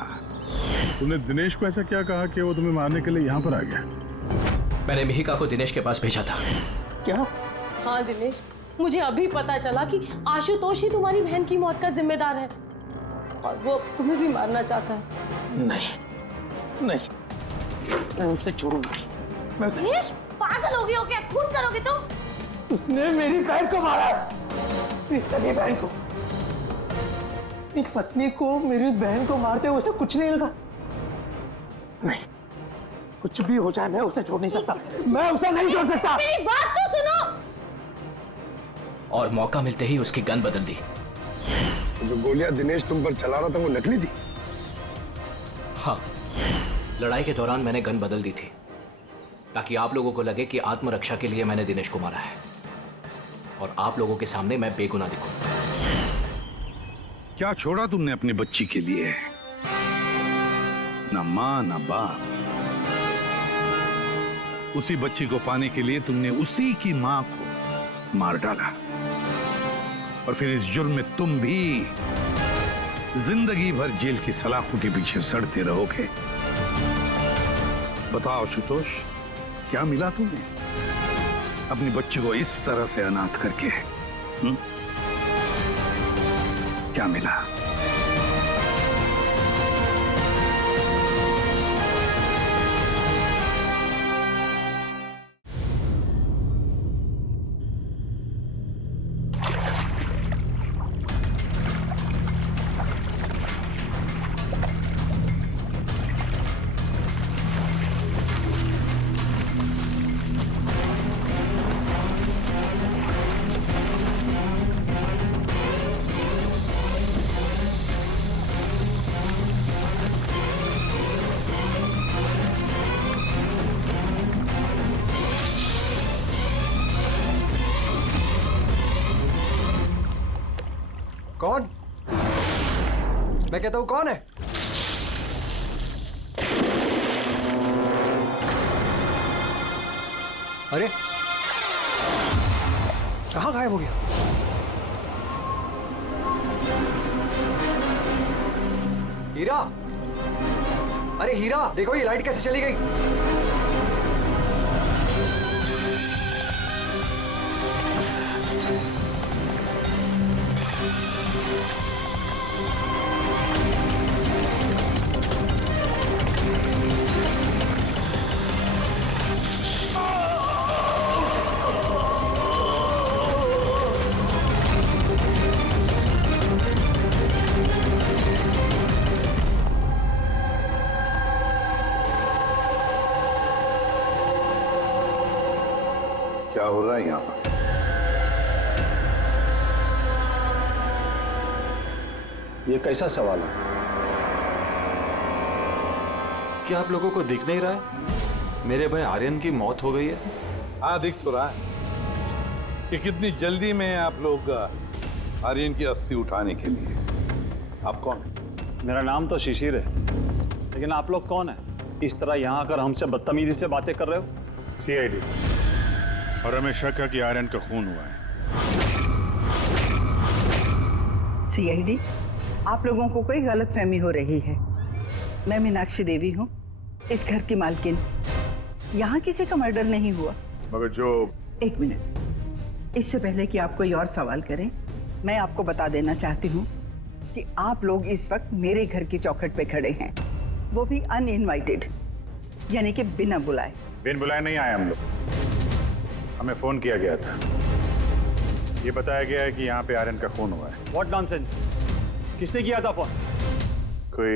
तूने दिनेश को ऐसा क्या कहा कि वो तुम्हें मारने के लिए यहाँ पर आ गया? मैंने मिहिका को दिनेश के पास भेजा था। क्या? हाँ दिनेश, मुझे अभी पता चला कि आशुतोष ही तुम्हारी बहन की मौत का जिम्मेदार है और वो तुम्हें भी मारना चाहता है। नहीं नहीं, मैं उसे छोड़ूंगा। दिनेश, पागल हो गए हो क्या? खून करोगे तुम? उसने मेरी बहन को मारा, मेरी सगी बहन को। एक पत्नी को मेरी बहन को मारते हुए उसे कुछ नहीं लगा। नहीं, कुछ भी हो जाए मैं उसे छोड़ नहीं सकता, मैं उसे नहीं छोड़ सकता। मेरी बात तो सुनो। और मौका मिलते ही उसकी गन बदल दी। जो गोलियां दिनेश तुम पर चला रहा था वो नकली थी? हाँ, लड़ाई के दौरान मैंने गन बदल दी थी ताकि आप लोगों को लगे कि आत्मरक्षा के लिए मैंने दिनेश को मारा है और आप लोगों के सामने मैं बेगुनाह दिखूं। क्या छोड़ा तुमने अपनी बच्ची के लिए? ना मां ना बाप। उसी बच्ची को पाने के लिए तुमने उसी की मां को मार डाला, और फिर इस जुर्म में तुम भी जिंदगी भर जेल की सलाखों के पीछे सड़ते रहोगे। बताओ आशुतोष, क्या मिला तुम्हें अपनी बच्ची को इस तरह से अनाथ करके? क्या मिला? कौन? मैं कहता हूं कौन है? अरे कहां गायब हो गया? हीरा, अरे हीरा देखो ये लाइट कैसे चली गई। क्या हो रहा है यहाँ पर? ये कैसा सवाल है? क्या आप लोगों को दिख नहीं रहा है मेरे भाई आर्यन की मौत हो गई है? हाँ, दिख तो रहा है कि कितनी जल्दी में आप लोग आर्यन की अस्थि उठाने के लिए। आप कौन है? मेरा नाम तो शिशिर है, लेकिन आप लोग कौन है? इस तरह यहाँ आकर हमसे बदतमीजी से बातें कर रहे हो? CID, और हमें शक है कि आर्यन का खून हुआ है। CID, आप लोगों को कोई गलतफहमी हो रही है। मैं मीनाक्षी देवी हूँ, इस घर की मालकिन। यहाँ किसी का मर्डर नहीं हुआ। मगर जो... एक मिनट, इससे पहले कि आप कोई और सवाल करें, मैं आपको बता देना चाहती हूँ कि आप लोग इस वक्त मेरे घर की चौखट पे खड़े हैं, वो भी अनइनवाइटेड, यानी कि बिना बुलाए। बिन बुलाए नहीं आए हम लोग, हमें फोन किया गया था। ये बताया गया है कि यहाँ पे आर्यन का खून हुआ है। What nonsense? किसने किया था फोन? कोई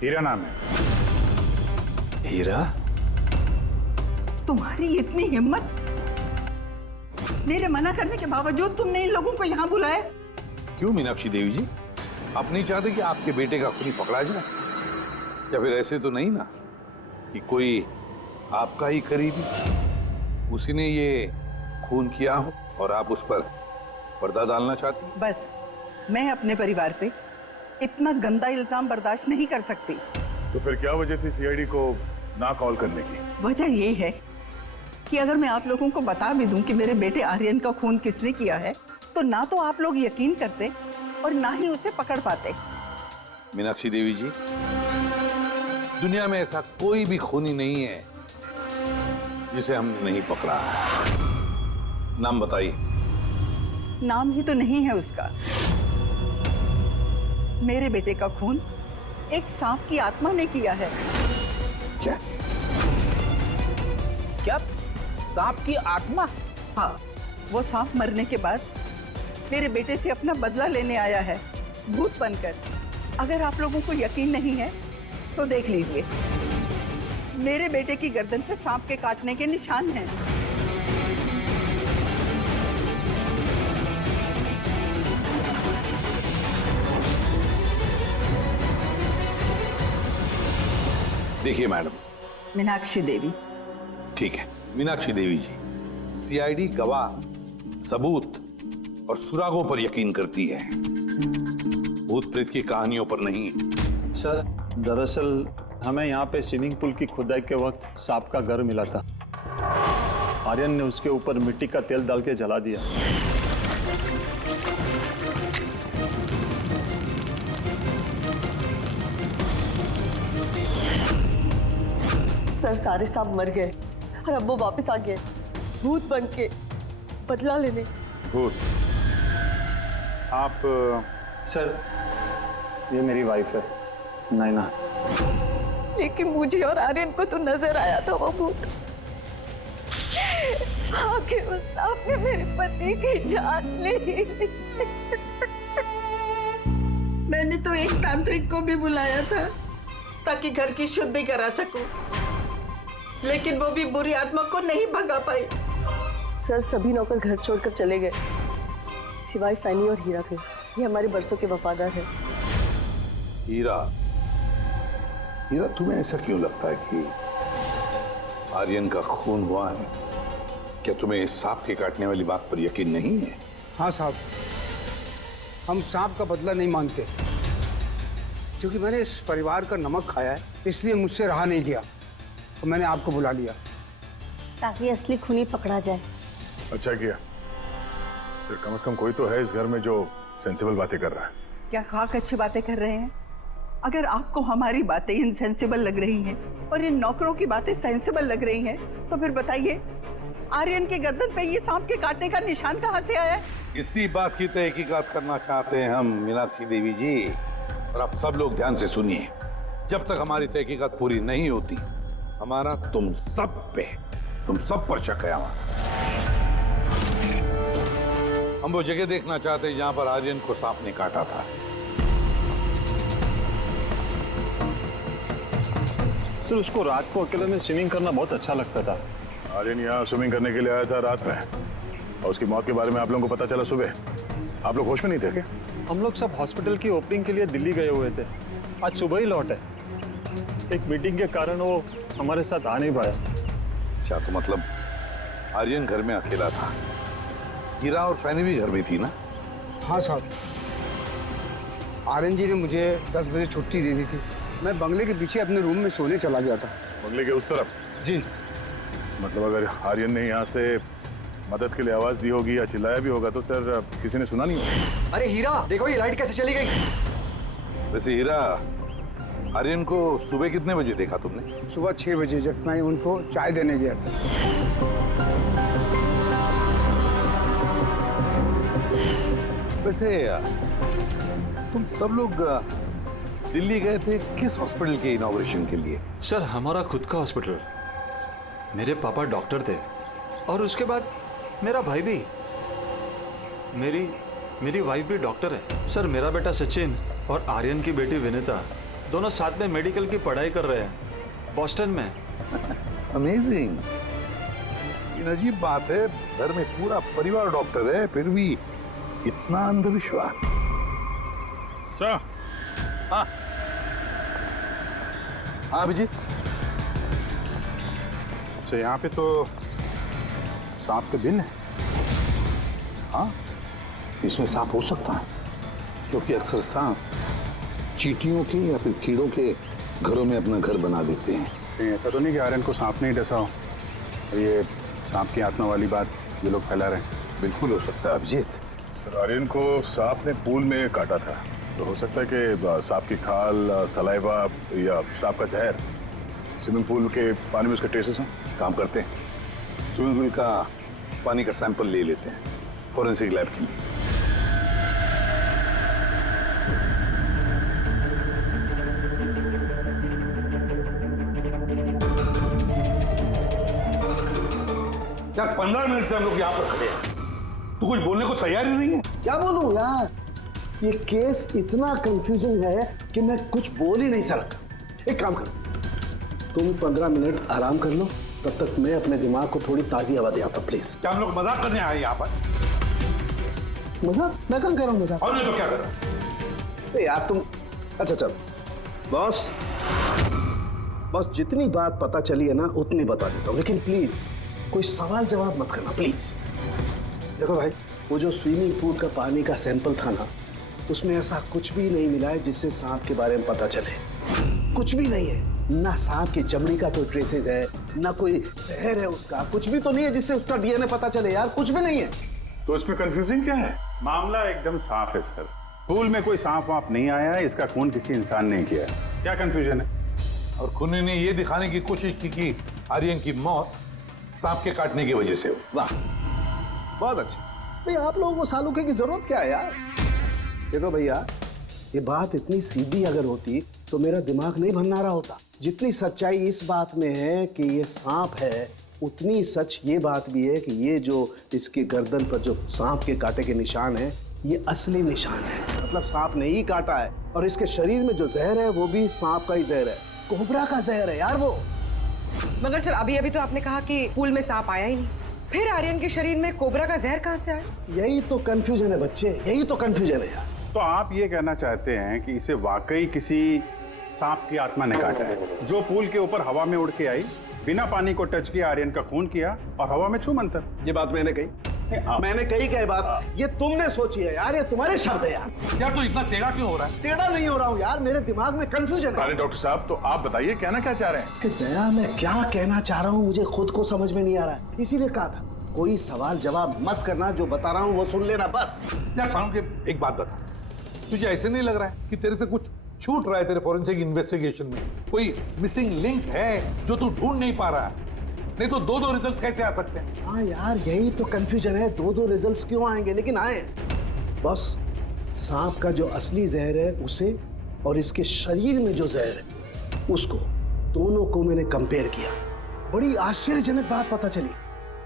हीरा नाम है। हीरा? तुम्हारी इतनी हिम्मत, मेरे मना करने के बावजूद तुमने इन लोगों को यहाँ बुलाया? क्यों मीनाक्षी देवी जी, आप नहीं चाहते कि आपके बेटे का खूनी पकड़ा जाए? या फिर ऐसे तो नहीं ना कि कोई आपका ही करीबी उसी ने ये खून किया हो और आप उस पर पर्दा डालना चाहती? बस, मैं अपने परिवार पे इतना गंदा इल्जाम बर्दाश्त नहीं कर सकती। तो फिर क्या वजह थी CID को ना कॉल करने की? वजह ये है कि अगर मैं आप लोगों को बता भी दूं कि मेरे बेटे आर्यन का खून किसने किया है, तो ना तो आप लोग यकीन करते और ना ही उसे पकड़ पाते। मीनाक्षी देवी जी, दुनिया में ऐसा कोई भी खूनी नहीं है जिसे हमने नहीं पकड़ा है। नाम बताइए। नाम ही तो नहीं है उसका। मेरे बेटे का खून एक सांप की आत्मा ने किया है। क्या? क्या? सांप की आत्मा? हाँ, वो सांप मरने के बाद मेरे बेटे से अपना बदला लेने आया है, भूत बनकर। अगर आप लोगों को यकीन नहीं है तो देख लीजिए, मेरे बेटे की गर्दन पे सांप के काटने के निशान हैं। देखिए मैडम। मीनाक्षी देवी। ठीक है मीनाक्षी देवी जी, सीआईडी गवाह, सबूत और सुरागों पर यकीन करती है, भूत प्रेत की कहानियों पर नहीं। सर दरअसल हमें यहाँ पे स्विमिंग पूल की खुदाई के वक्त सांप का घर मिला था। आर्यन ने उसके ऊपर मिट्टी का तेल डाल के जला दिया। सर सारे सांप मर गए और अब वो वापस आ गए, भूत बन के बदला लेने। भूत? आप? सर ये मेरी वाइफ है नैना। लेकिन मुझे और आर्यन को तो नजर आया था वो भूत। आखिर उस सांप ने मेरे पति की जान ली। मैंने तो एक तांत्रिक को भी बुलाया था ताकि घर की शुद्धि करा सकूं, लेकिन वो भी बुरी आत्मा को नहीं भगा पाई। सर सभी नौकर घर छोड़कर चले गए, सिवाय फैनी और हीरा के। ये हमारे बरसों के वफादार है। हीरा? हीरा, तुम्हें ऐसा क्यों लगता है कि आर्यन का खून हुआ है? क्या तुम्हें इस सांप के काटने वाली बात पर यकीन नहीं है? हाँ साहब, हम सांप का बदला नहीं मांगते, क्योंकि मैंने इस परिवार का नमक खाया है, इसलिए मुझसे रहा नहीं गया तो मैंने आपको बुला लिया ताकि असली खूनी पकड़ा जाए। अच्छा किया। फिर कम से कम कोई तो है इस घर में जो सेंसिबल बातें कर रहा है। क्या खाक अच्छी बातें कर रहे हैं? अगर आपको हमारी बातें इनसेंसिबल लग रही हैं और इन नौकरों की बातें सेंसिबल लग रही हैं, तो फिर बताइए आर्यन के गर्दन पे ये सांप के काटने का निशान कहाँ से आया? इसी बात की तहकीकात करना चाहते हैं हम मीनाक्षी देवी जी। और आप सब लोग ध्यान से सुनिए, जब तक हमारी तहकीकात पूरी नहीं होती, हमारा तुम सब पर शक है। हम वो जगह देखना चाहते हैं जहां पर आर्यन को सांप ने काटा था। सर उसको रात को अकेले में स्विमिंग करना बहुत अच्छा लगता था। आर्यन यहाँ स्विमिंग करने के लिए आया था रात में, और उसकी मौत के बारे में आप लोगों को पता चला सुबह। आप लोग होश में नहीं थे क्या? हम लोग सब हॉस्पिटल की ओपनिंग के लिए दिल्ली गए हुए थे, आज सुबह ही लौटे। एक मीटिंग के कारण वो हमारे साथ आ नहीं पाया। अच्छा, तो मतलब आर्यन घर में अकेला था, हीरा और फैनी भी घर में थी ना? हाँ साहब, आर्यन जी ने मुझे 10 बजे छुट्टी दे दी थी। मैं बंगले के पीछे अपने रूम में सोने चला गया था। बंगले के उस तरफ? जी। मतलब अगर आर्यन ने यहाँ से मदद के लिए आवाज दी होगी या चिल्लाया भी होगा तो सर किसी ने सुना नहीं होगा। अरे हीरा, देखो ये लाइट कैसे चली गई। वैसे हीरा, आर्यन को सुबह कितने बजे देखा तुमने? सुबह 6 बजे, जब मैं उनको चाय देने गया था। वैसे तुम सब लोग दिल्ली गए थे किस हॉस्पिटल के इनॉग्रेशन के लिए? सर हमारा खुद का हॉस्पिटल। मेरे पापा डॉक्टर थे और उसके बाद मेरा भाई भी। मेरी वाइफ भी डॉक्टर है। सर मेरा बेटा सचिन और आर्यन की बेटी विनीता दोनों साथ में मेडिकल की पढ़ाई कर रहे हैं बॉस्टन में। अमेजिंग। ये अजीब बात है, घर में पूरा परिवार डॉक्टर है, फिर भी इतना अंधविश्वास। सर। हाँ अभिजीत। तो यहाँ पे तो सांप के दिन है। हाँ, इसमें सांप हो सकता है, क्योंकि अक्सर सांप चींटियों के या फिर कीड़ों के घरों में अपना घर बना देते हैं। कहीं ऐसा तो नहीं कि आर्यन को सांप नहीं डसा हो और ये सांप की आत्मा वाली बात ये लोग फैला रहे हैं। बिल्कुल हो सकता है अभिजीत। सर आर्यन को सांप ने पूल में काटा था, तो हो सकता है कि सांप की खाल, सलाइवा या सांप का जहर स्विमिंग पूल के पानी में उसके ट्रेसेस हैं। काम करते हैं, स्विमिंग पूल का पानी का सैंपल ले लेते हैं फॉरेंसिक लैब के लिए। यार 15 मिनट से हम लोग यहाँ पर खड़े हैं, तो कुछ बोलने को तैयार ही नहीं है। क्या बोलूं यार, ये केस इतना कंफ्यूजिंग है कि मैं कुछ बोल ही नहीं सकता। एक काम करो, तुम 15 मिनट आराम कर लो, तब तक मैं अपने दिमाग को थोड़ी ताजी हवा दे आता हूं, प्लीज। क्या हम लोग मजाक करने आए यहाँ पर? मजाक? मैं कहाँ कर रहा हूँ मजाक? और नहीं तो क्या कर रहा हूँ? यार तुम, अच्छा चलो बॉस, जितनी बात पता चली है ना उतनी बता देता हूँ, लेकिन प्लीज कोई सवाल जवाब मत करना प्लीज। देखो भाई, वो जो स्विमिंग पूल का पानी का सैंपल था ना, उसमें ऐसा कुछ भी नहीं मिला है जिससे सांप के बारे में पता चले। कुछ भी नहीं है, ना सांप की चमड़ी का कोई ट्रेसेस है, ना कोई जहर है उसका, कुछ भी तो नहीं है जिससे उसका डीएनए पता चले यार, कुछ भी नहीं है। तो इसमें कंफ्यूजिंग क्या है? मामला एकदम साफ है सर। पूल में कोई सांप वाप नहीं आया है, इसका खून किसी इंसान ने किया है। क्या कंफ्यूजन है? और खूनी ने ये दिखाने की कोशिश की कि आर्यन की मौत सांप के काटने की वजह से हो। वाह, बहुत अच्छा। भाई आप लोगों को सालूके की जरूरत क्या है यार? देखो भैया, ये बात इतनी सीधी अगर होती तो मेरा दिमाग नहीं भंनारा होता। जितनी सच्चाई इस बात में है कि ये सांप है, उतनी सच ये बात भी है कि ये जो इसके गर्दन पर जो सांप के कांटे के निशान है, ये असली निशान है। मतलब सांप ने ही काटा है, और इसके शरीर में जो जहर है वो भी सांप का ही जहर है, कोबरा का जहर है यार वो। मगर सर अभी तो आपने कहा कि पूल में सांप आया ही नहीं, फिर आर्यन के शरीर में कोबरा का जहर कहाँ से आया? यही तो कंफ्यूजन है बच्चे, यही तो कंफ्यूजन है यार। तो आप ये कहना चाहते हैं कि इसे वाकई किसी सांप की आत्मा ने काटा है, जो पूल के ऊपर हवा में उड़ के आई, बिना पानी को टच किया, आर्यन का खून किया और हवा में छू मंतर। ये बात मैंने कही? मैंने कही क्या बात? ये तुमने सोची है यार, ये तुम्हारे शब्द है यार। यार तू इतना टेढ़ा क्यों हो रहा है? टेढ़ा नहीं हो रहा हूँ यार, मेरे दिमाग में कंफ्यूजन है। अरे डॉक्टर साहब, तो आप बताइए कहना क्या चाह रहे हैं? कि दया, मैं क्या कहना चाह रहा हूँ मुझे खुद को समझ में नहीं आ रहा है, इसीलिए कहा था कोई सवाल जवाब मत करना, जो बता रहा हूँ वो सुन लेना बस। यार साउंड के एक बात बता, तुझे ऐसे नहीं लग रहा है कि तेरे से कुछ छूट रहा है तेरे फॉरेंसिक इन्वेस्टिगेशन में? कोई मिसिंग लिंक है जो तू ढूंढ नहीं पा रहा है? नहीं तो दो रिजल्ट कैसे आ सकते हैं? हाँ यार, यही तो कंफ्यूजन है, दो रिजल्ट्स क्यों आएंगे? लेकिन आए बॉस, सांप का जो असली जहर है उसे, और इसके शरीर में जो जहर है उसको, दोनों को मैंने कंपेयर किया। बड़ी आश्चर्यजनक बात पता चली।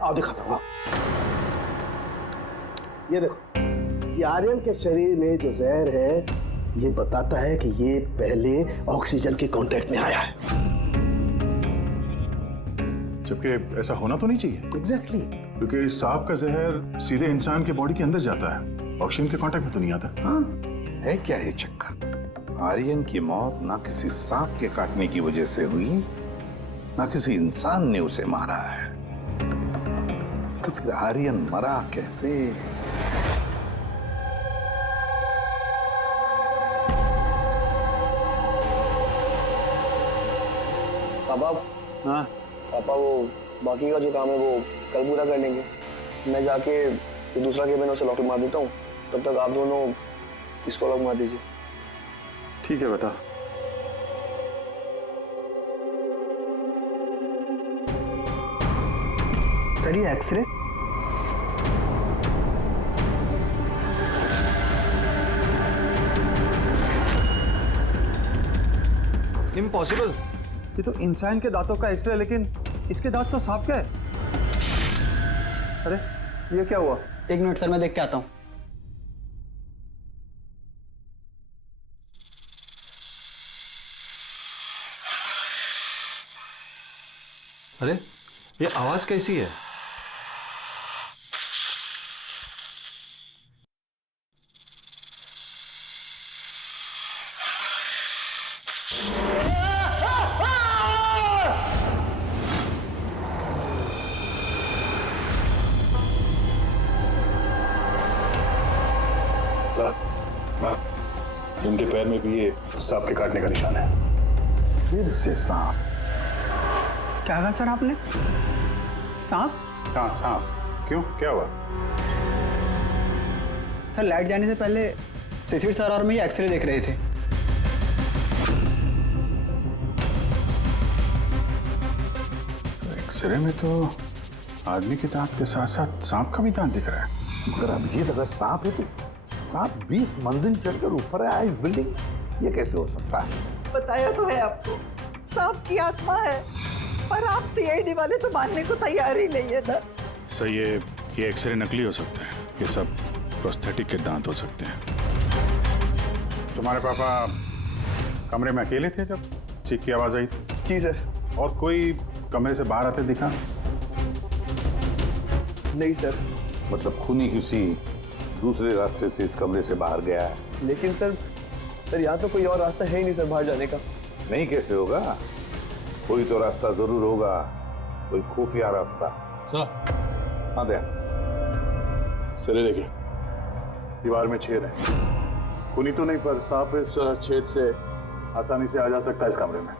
आओ दिखाता हूँ। ये देखो, ये आर्यन के शरीर में जो जहर है ये बताता है कि ये पहले ऑक्सीजन के कांटेक्ट में आया है, जबकि ऐसा होना तो नहीं चाहिए। एग्जैक्टली। क्योंकि सांप का जहर सीधे इंसान के बॉडी के अंदर जाता है, ऑक्सीजन के कांटेक्ट में तो नहीं आता। हाँ, है क्या ये चक्कर? आर्यन की मौत ना किसी सांप के काटने की वजह से हुई, ना किसी इंसान ने उसे मारा है। तो फिर आर्यन मरा कैसे? पापा, हाँ पापा वो बाकी का जो काम है वो कल पूरा कर लेंगे। मैं जाके ये दूसरा केबिन है उसे लॉक मार देता हूँ, तब तक आप दोनों इसको लॉक मार दीजिए। ठीक है बेटा। चलिए एक्सरे। इम्पॉसिबल, ये तो इंसान के दांतों का एक्सरे, लेकिन इसके दांत तो सांप के है। अरे ये क्या हुआ? एक मिनट सर, मैं देख के आता हूँ। अरे ये आवाज कैसी है? इनके पैर में भी ये सांप के काटने का निशान है। फिर से सांप? क्या कहा सर आपने? सांप? कहाँ सांप? क्यों, क्या हुआ? सर लाइट जाने से पहले शिशिर सर और मैं ये एक्सरे देख रहे थे। एक्सरे में तो आदमी के दांत के साथ साथ सांप का भी दांत दिख रहा है। मगर अभिजीत, अगर सांप है तो सांप 20 मंजिल चढ़कर ऊपर आया इस बिल्डिंग, ये कैसे हो सकता है? बताया तो है आपको, सांप की आत्मा है, पर आप सीआईडी वाले तो मानने को तैयार ही नहीं है ना। सर ये एक्सरे नकली हो सकता है, ये सब प्रोस्थेटिक के दांत हो सकते हैं। तुम्हारे पापा कमरे में अकेले थे जब चीख की आवाज आई थी? जी सर। और कोई कमरे से बाहर आते दिखा? नहीं सर। मतलब खूनी किसी दूसरे रास्ते से इस कमरे से बाहर गया है? लेकिन सर यहाँ तो कोई और रास्ता है ही नहीं सर बाहर जाने का। नहीं कैसे होगा? कोई तो रास्ता जरूर होगा, कोई खुफिया रास्ता। सर। हाँ दया। सर देखिए, दीवार में छेद है। खूनी तो नहीं, पर सांप इस छेद से आसानी से आ जा सकता है इस कमरे में।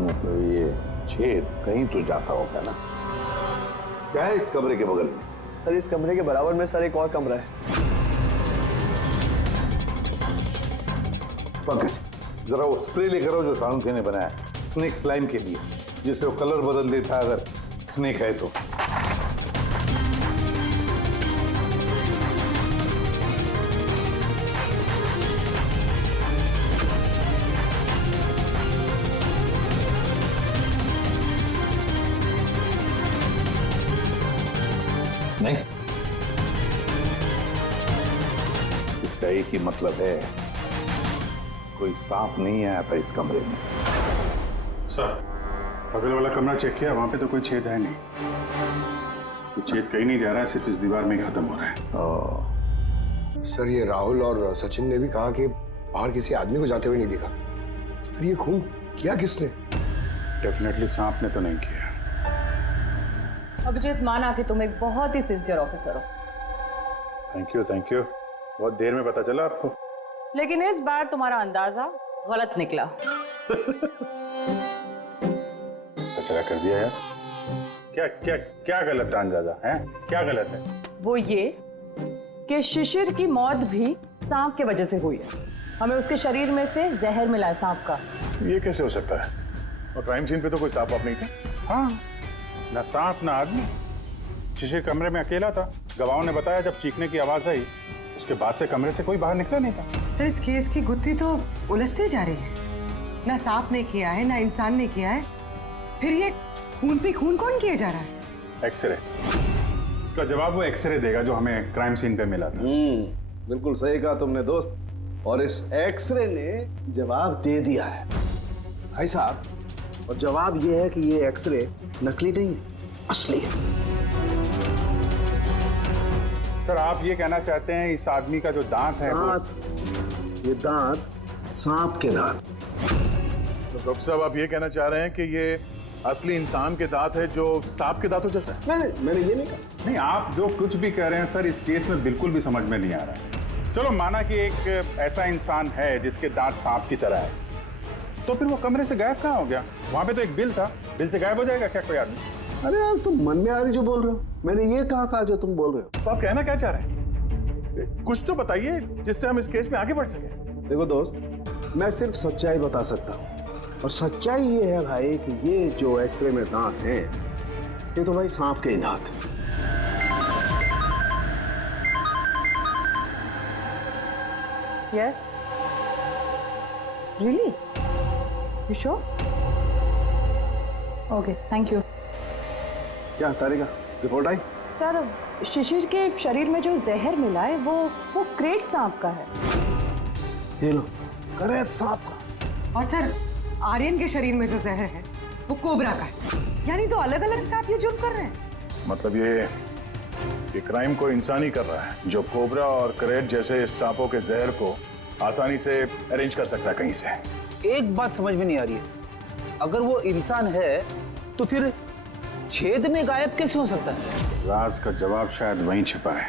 मतलब ये छेद कहीं तो जाता होगा ना? क्या है इस कमरे के बगल में? सर इस कमरे के बराबर में सर एक और कमरा है। पंकज, जरा वो स्प्रे लेकर आओ जो शाहरुख ने बनाया स्नेक स्लाइम के लिए, जिससे वो कलर बदल देता है अगर स्नेक है तो। नहीं, इसका एक ही मतलब है, कोई सांप नहीं आया था इस कमरे में। सर, बगल वाला कमरा चेक किया, वहां पे तो कोई छेद है नहीं। ये छेद कहीं नहीं जा रहा है, सिर्फ इस दीवार में ही खत्म हो रहा है। सर ये राहुल और सचिन ने भी कहा कि बाहर किसी आदमी को जाते हुए नहीं दिखा। फिर ये खून किया किसने? डेफिनेटली सांप ने तो नहीं किया। अभिजीत, माना कि तुम एक बहुत ही सिंसियर ऑफिसर हो। Thank you, thank you. बहुत देर में पता चला आपको। लेकिन इस बार तुम्हारा अंदाजा गलत निकला। कचरा कर दिया यार। क्या क्या क्या गलत अंदाजा है? क्या गलत है? वो ये कि शिशिर की मौत भी सांप के वजह से हुई है। हमें उसके शरीर में से जहर मिला है सांप का। ये कैसे हो सकता है? और क्राइम सीन पे तो कोई सांप वाप नहीं था। हाँ, ना सांप ना आदमी। शिशिर कमरे में अकेला था। गवाहों ने बताया जब चीखने की आवाज आई, उसके बाद से कमरे से कोई बाहर निकला नहीं था। सर इस केस की गुत्थी तो उलझती जा रही है। ना सांप ने किया है, ना इंसान ने किया है, फिर ये खून पे खून कौन किया जा रहा है? एक्सरे। इसका जवाब वो एक्सरे देगा जो हमें क्राइम सीन पे मिला था। बिल्कुल सही कहा तुमने दोस्त। और इस एक्सरे ने जवाब दे दिया है भाई साहब। और जवाब ये है कि ये एक्सरे नकली नहीं है, असली है। सर आप ये कहना चाहते हैं इस आदमी का जो दांत है ये दांत सांप के दांत। तो डॉक्टर साहब आप ये कहना चाह रहे हैं कि ये असली इंसान के दांत है जो सांप के दांतों जैसा है? नहीं, मैंने ये नहीं कहा। नहीं, आप जो कुछ भी कह रहे हैं सर, इस केस में बिल्कुल भी समझ में नहीं आ रहा है। चलो माना कि एक ऐसा इंसान है जिसके दांत सांप की तरह है, तो फिर वो कमरे से गायब कहाँ हो गया? वहां पे तो एक बिल था, बिल से गायब हो जाएगा क्या कोई आदमी? अरे यार तुम मन में आ रही जो बोल रहे हो, मैंने ये कहा जो तुम बोल रहे हो। तो आप कहना क्या चाह रहे हैं? कुछ तो बताइए जिससे हम इस केस में आगे बढ़ सके। देखो दोस्त, मैं सिर्फ सच्चाई बता सकता हूँ, और सच्चाई ये है भाई कि ये जो एक्सरे में दांत हैं, ये तो भाई सांप के ही दांत हैं। Yes. Really? You sure? Okay, thank you. क्या तारिका, रिपोर्ट आई? सर, शिशिर के शरीर में जो जहर मिला है वो क्रेट सांप का है। ये लो, क्रेट सांप का। और सर आर्यन के शरीर में जो जहर है वो कोबरा का है। यानी तो अलग अलग सांप ये जुर्म कर रहे हैं। मतलब ये क्राइम को इंसान ही कर रहा है जो कोबरा और करेट जैसे सांपों के जहर को आसानी से अरेंज कर सकता है कहीं से। एक बात समझ में नहीं आ रही है, अगर वो इंसान है तो फिर छेद में गायब कैसे हो सकता है? राज का जवाब शायद वहीं छिपा है।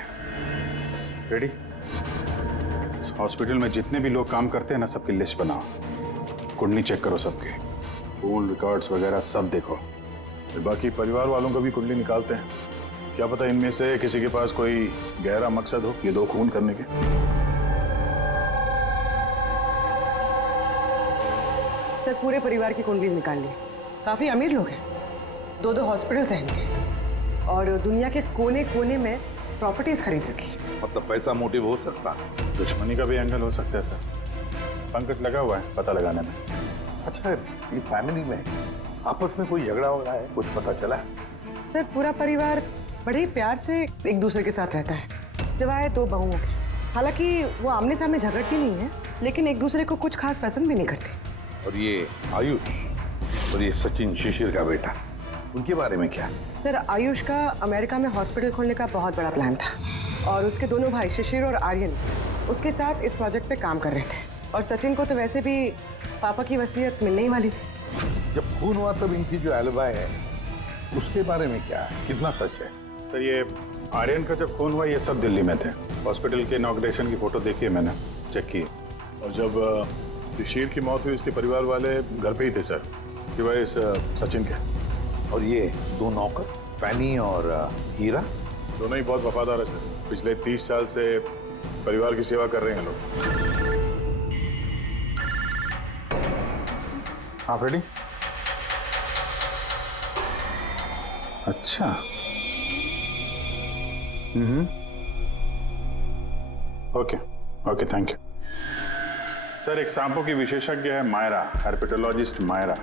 रेडी? हॉस्पिटल में जितने भी लोग काम करते हैं ना, सबकी लिस्ट बनाओ, कुंडली चेक करो सबके, फोन रिकॉर्ड्स वगैरह सब देखो। बाकी परिवार वालों का भी कुंडली निकालते हैं, क्या पता इनमें से किसी के पास कोई गहरा मकसद हो ये 2 खून करने के। सर पूरे परिवार की कुंडली निकाल ली। काफी अमीर लोग हैं, 2 हॉस्पिटल्स हैं इनके और दुनिया के कोने कोने में प्रॉपर्टीज खरीद रखी। मतलब पैसा मोटिव हो सकता है, दुश्मनी का भी एंगल हो सकता है सर। पंकज लगा हुआ है पता लगाने में। अच्छा, ये फैमिली में आपस में कोई झगड़ा वगड़ा है, कुछ पता चला है? सर पूरा परिवार बड़े प्यार से एक दूसरे के साथ रहता है, सिवाय 2 बहुओं के। हालांकि वो आमने सामने झगड़ती नहीं है, लेकिन एक दूसरे को कुछ खास पसंद भी नहीं करती। और ये आयुष और ये सचिन शिशिर का बेटा, उनके बारे में क्या? सर आयुष का अमेरिका में हॉस्पिटल खोलने का बहुत बड़ा प्लान था और उसके दोनों भाई शिशिर और आर्यन उसके साथ इस प्रोजेक्ट पे काम कर रहे थे। और सचिन को तो वैसे भी पापा की वसीयत मिलने ही वाली थी। जब खून हुआ तब इनकी जो एलिबाई है उसके बारे में क्या है, कितना सच है? सर ये आर्यन का जब खून हुआ ये सब दिल्ली में थे। हॉस्पिटल के इनॉग्रेशन की फोटो देखी है मैंने, चेक की। और जब शिशिर की मौत हुई उसके परिवार वाले घर पे ही थे सर, सिवाय इस सचिन के। और ये 2 नौकर फैनी और हीरा, दोनों ही बहुत वफादार है सर। पिछले 30 साल से परिवार की सेवा कर रहे हैं लोग। आप रेडी? अच्छा। Okay okay, thank you sir. एक सांपों की विशेषज्ञ है मायरा, हर्पेटोलॉजिस्ट मायरा।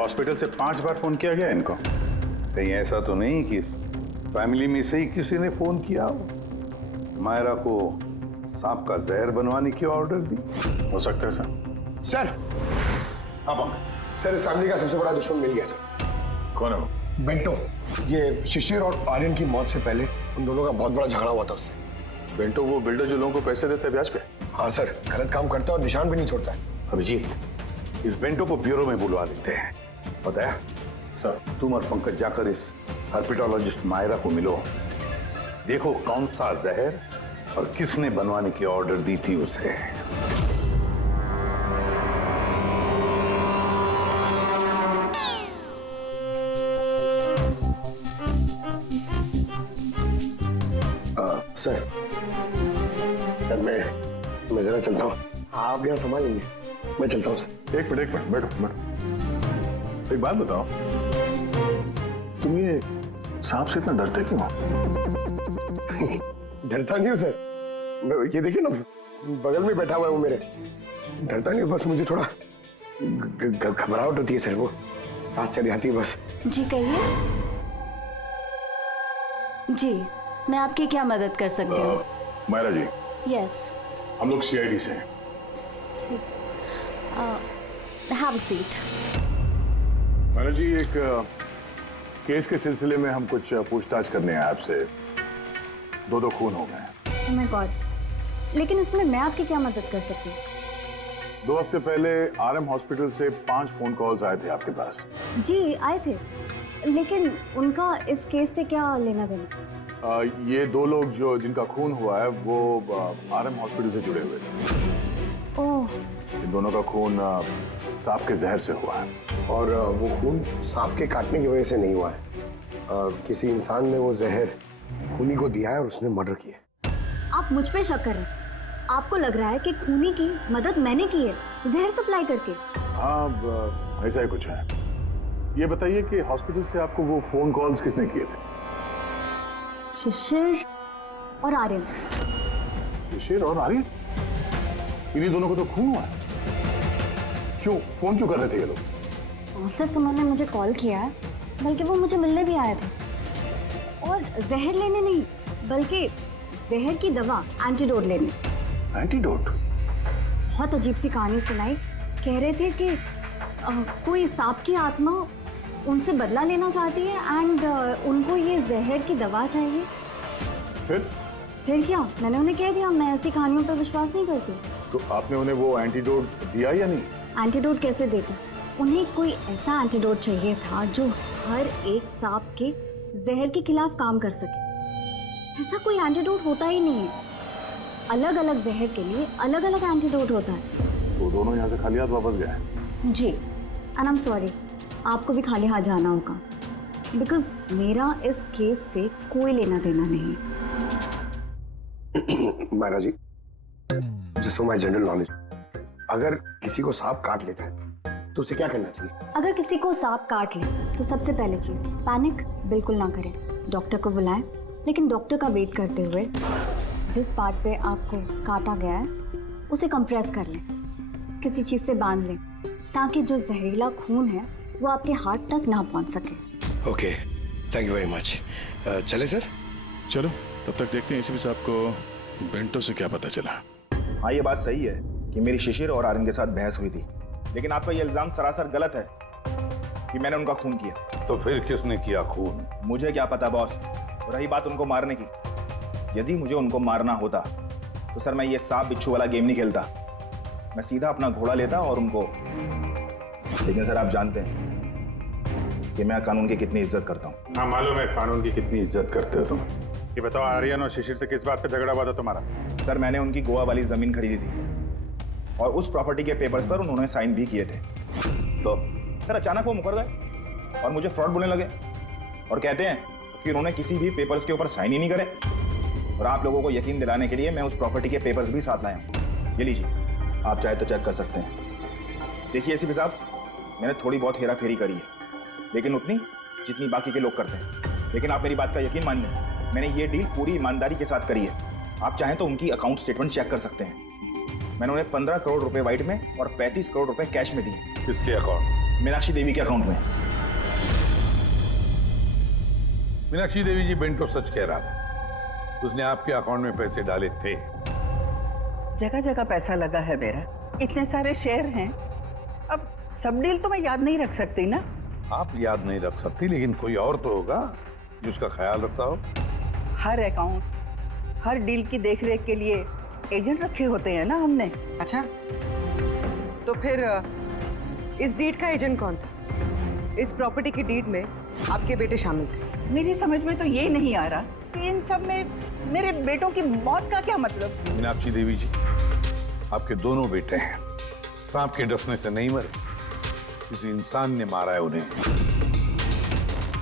हॉस्पिटल से 5 बार फोन किया गया इनको। कहीं ऐसा तो नहीं कि फैमिली में से ही किसी ने फोन किया हो, मायरा को सांप का जहर बनवाने की ऑर्डर दी? हो सकता है सर। सर अब सर इस फैमिली का सबसे बड़ा दुश्मन मिल गया सर। कौन है वो? बेंटो। ये शिशिर और आर्यन की मौत से पहले उन दोनों का बहुत बड़ा झगड़ा हुआ था उससे। बेंटो वो बिल्डर जो लोगों को पैसे देते हैं ब्याज पे? हाँ सर, गलत काम करता है और निशान भी नहीं छोड़ता है। अभिजीत, इस बेंटो को ब्यूरो में बुलवा लेते हैं। बताया सर। तुम और पंकज जाकर इस हर्पेटोलॉजिस्ट मायरा को मिलो, देखो कौन सा जहर और किसने बनवाने की ऑर्डर दी थी उसे। सर मैं जरा चलता हूँ, आप यहाँ संभालेंगे, मैं चलता हूँ सर। एक मिनट बैठो। एक बात बताओ, तुम ये सांप से इतना डरते क्यों? डरता नहीं हूँ सर, ये देखिए ना बगल में बैठा हुआ है वो मेरे। डरता नहीं, बस मुझे थोड़ा घबराहट होती है सर, वो सांस चढ़ जाती है बस। जी कहिए। जी मैं आपकी क्या मदद कर सकती हूँ? मायरा जी। यस। हम लोग CID से हैं। Have a seat. Myra ji, एक केस के सिलसिले में हम कुछ पूछताछ करने हैं आपसे। 2 खून हो गए। ओह माय गॉड, लेकिन इसमें मैं आपकी क्या मदद कर सकती हूँ? 2 हफ्ते पहले RM हॉस्पिटल से 5 फोन कॉल्स आए थे आपके पास। जी आए थे, लेकिन उनका इस केस से क्या लेना देना? ये 2 लोग जो जिनका खून हुआ है वो RM हॉस्पिटल से जुड़े हुए थे। ओह। इन दोनों का खून सांप के जहर से हुआ है। और वो खून सांप के काटने की वजह से नहीं हुआ है, किसी इंसान ने वो जहर खूनी को दिया है और उसने मर्डर किया। आप मुझ पे शक कर रहे हैं? आपको लग रहा है कि खूनी की मदद मैंने की है जहर सप्लाई करके? हाँ, ऐसा ही कुछ है। ये बताइए कि हॉस्पिटल से आपको वो फोन कॉल्स किसने किए थे? शिशिर और आर्यन। शिशिर और आर्यन? इन्हीं दोनों को तो खून हुआ है। क्यों फोन क्यों कर रहे थे ये लोग? सिर्फ उन्होंने मुझे कॉल किया है, बल्कि वो मुझे मिलने भी आए थे। और जहर लेने नहीं, बल्कि जहर की दवा एंटीडोट लेने। एंटीडोट? बहुत अजीब सी कहानी सुनाई। कह रहे थे कि कोई सांप की आत्मा उनसे बदला लेना चाहती है एंड उनको ये जहर की दवा चाहिए। फिर क्या? मैंने उन्हें कह दिया मैं ऐसी कहानियों पर विश्वास नहीं करती। तो आपने उन्हें वो एंटीडोट दिया या नहीं? एंटीडोट कैसे देते? उन्हें कोई ऐसा एंटीडोट चाहिए था जो हर एक सांप के जहर के खिलाफ काम कर सके। ऐसा कोई एंटीडोट होता ही नहीं है। अलग अलग जहर के लिए अलग अलग एंटीडोट होता है। तो दोनों यहाँ से खाली हाथ वापस गए? जी, एंड आई एम सॉरी, आपको भी खाली हाथ जाना होगा। बिकॉज मेरा इस केस से कोई लेना देना नहीं। Myra ji, just for my general knowledge, अगर किसी को सांप काट लेता है तो उसे क्या करना चाहिए? अगर किसी को सांप काट ले तो सबसे पहले चीज पैनिक बिल्कुल ना करें, डॉक्टर को बुलाएं, लेकिन डॉक्टर का वेट करते हुए जिस पार्ट पे आपको काटा गया है उसे कंप्रेस कर लें, किसी चीज से बांध लें, ताकि जो जहरीला खून है वो आपके हार्ट तक ना पहुंच सके। Okay, thank you very much. चले सर? चलो, तब तक देखते हैं एसीपी साहब को बेंटो से क्या पता चला। हाँ, ये बात सही है कि मेरी शिशिर और आर्यन के साथ बहस हुई थी, लेकिन आपका ये इल्जाम सरासर गलत है कि मैंने उनका खून किया। तो फिर किसने किया खून? मुझे क्या पता बॉस। रही बात उनको मारने की, यदि मुझे उनको मारना होता तो सर मैं ये सांप बिच्छू वाला गेम नहीं खेलता, मैं सीधा अपना घोड़ा लेता और उनको। लेकिन सर आप जानते हैं कि मैं कानून की कितनी इज्जत करता हूँ। हाँ मालूम है कानून की कितनी इज्जत करते हो तुम। ये बताओ आर्यन और शिशिर से किस बात पे झगड़ा हुआ था तुम्हारा? सर मैंने उनकी गोवा वाली जमीन खरीदी थी और उस प्रॉपर्टी के पेपर्स पर उन्होंने साइन भी किए थे। तो सर अचानक वो मुकर गए और मुझे फ्रॉड बोलने लगे और कहते हैं कि उन्होंने किसी भी पेपर्स के ऊपर साइन ही नहीं करे। और आप लोगों को यकीन दिलाने के लिए मैं उस प्रॉपर्टी के पेपर्स भी साथ लाया हूँ। ये लीजिए, आप चाहे तो चेक कर सकते हैं। देखिए एसीपी साहब, मैंने थोड़ी बहुत हेरा फेरी करी है, लेकिन उतनी जितनी बाकी के लोग करते हैं। लेकिन आप मेरी बात का यकीन मानिए, मैंने ये डील पूरी ईमानदारी के साथ करी है। आप चाहें तो उनकी अकाउंट स्टेटमेंट चेक कर सकते हैं। मैंने उन्हें 15 करोड़ रुपए व्हाइट में और 35 करोड़ रुपए कैश में दिए। किसके अकाउंट? मीनाक्षी देवी के अकाउंट में। मीनाक्षी देवी जी बेंटो सच कह रहा था, उसने आपके अकाउंट में पैसे डाले थे। जगह जगह पैसा लगा है मेरा, इतने सारे शेयर हैं, अब सब डील तो मैं याद नहीं रख सकती ना। आप याद नहीं रख सकती, लेकिन कोई और तो होगा जो उसका ख्याल रखता हो। हर अकाउंट, हर डील की देखरेख के लिए एजेंट रखे होते हैं ना हमने। अच्छा, तो फिर इस डीड का एजेंट कौन था? इस प्रॉपर्टी की डीड में आपके बेटे शामिल थे। मेरी समझ में तो ये नहीं आ रहा कि इन सब में मेरे बेटों की मौत का क्या मतलब। मीनाक्षी देवी जी, आपके दोनों बेटे हैं, सांप के डसने से नहीं मरे, किसी इंसान ने मारा है उन्हें।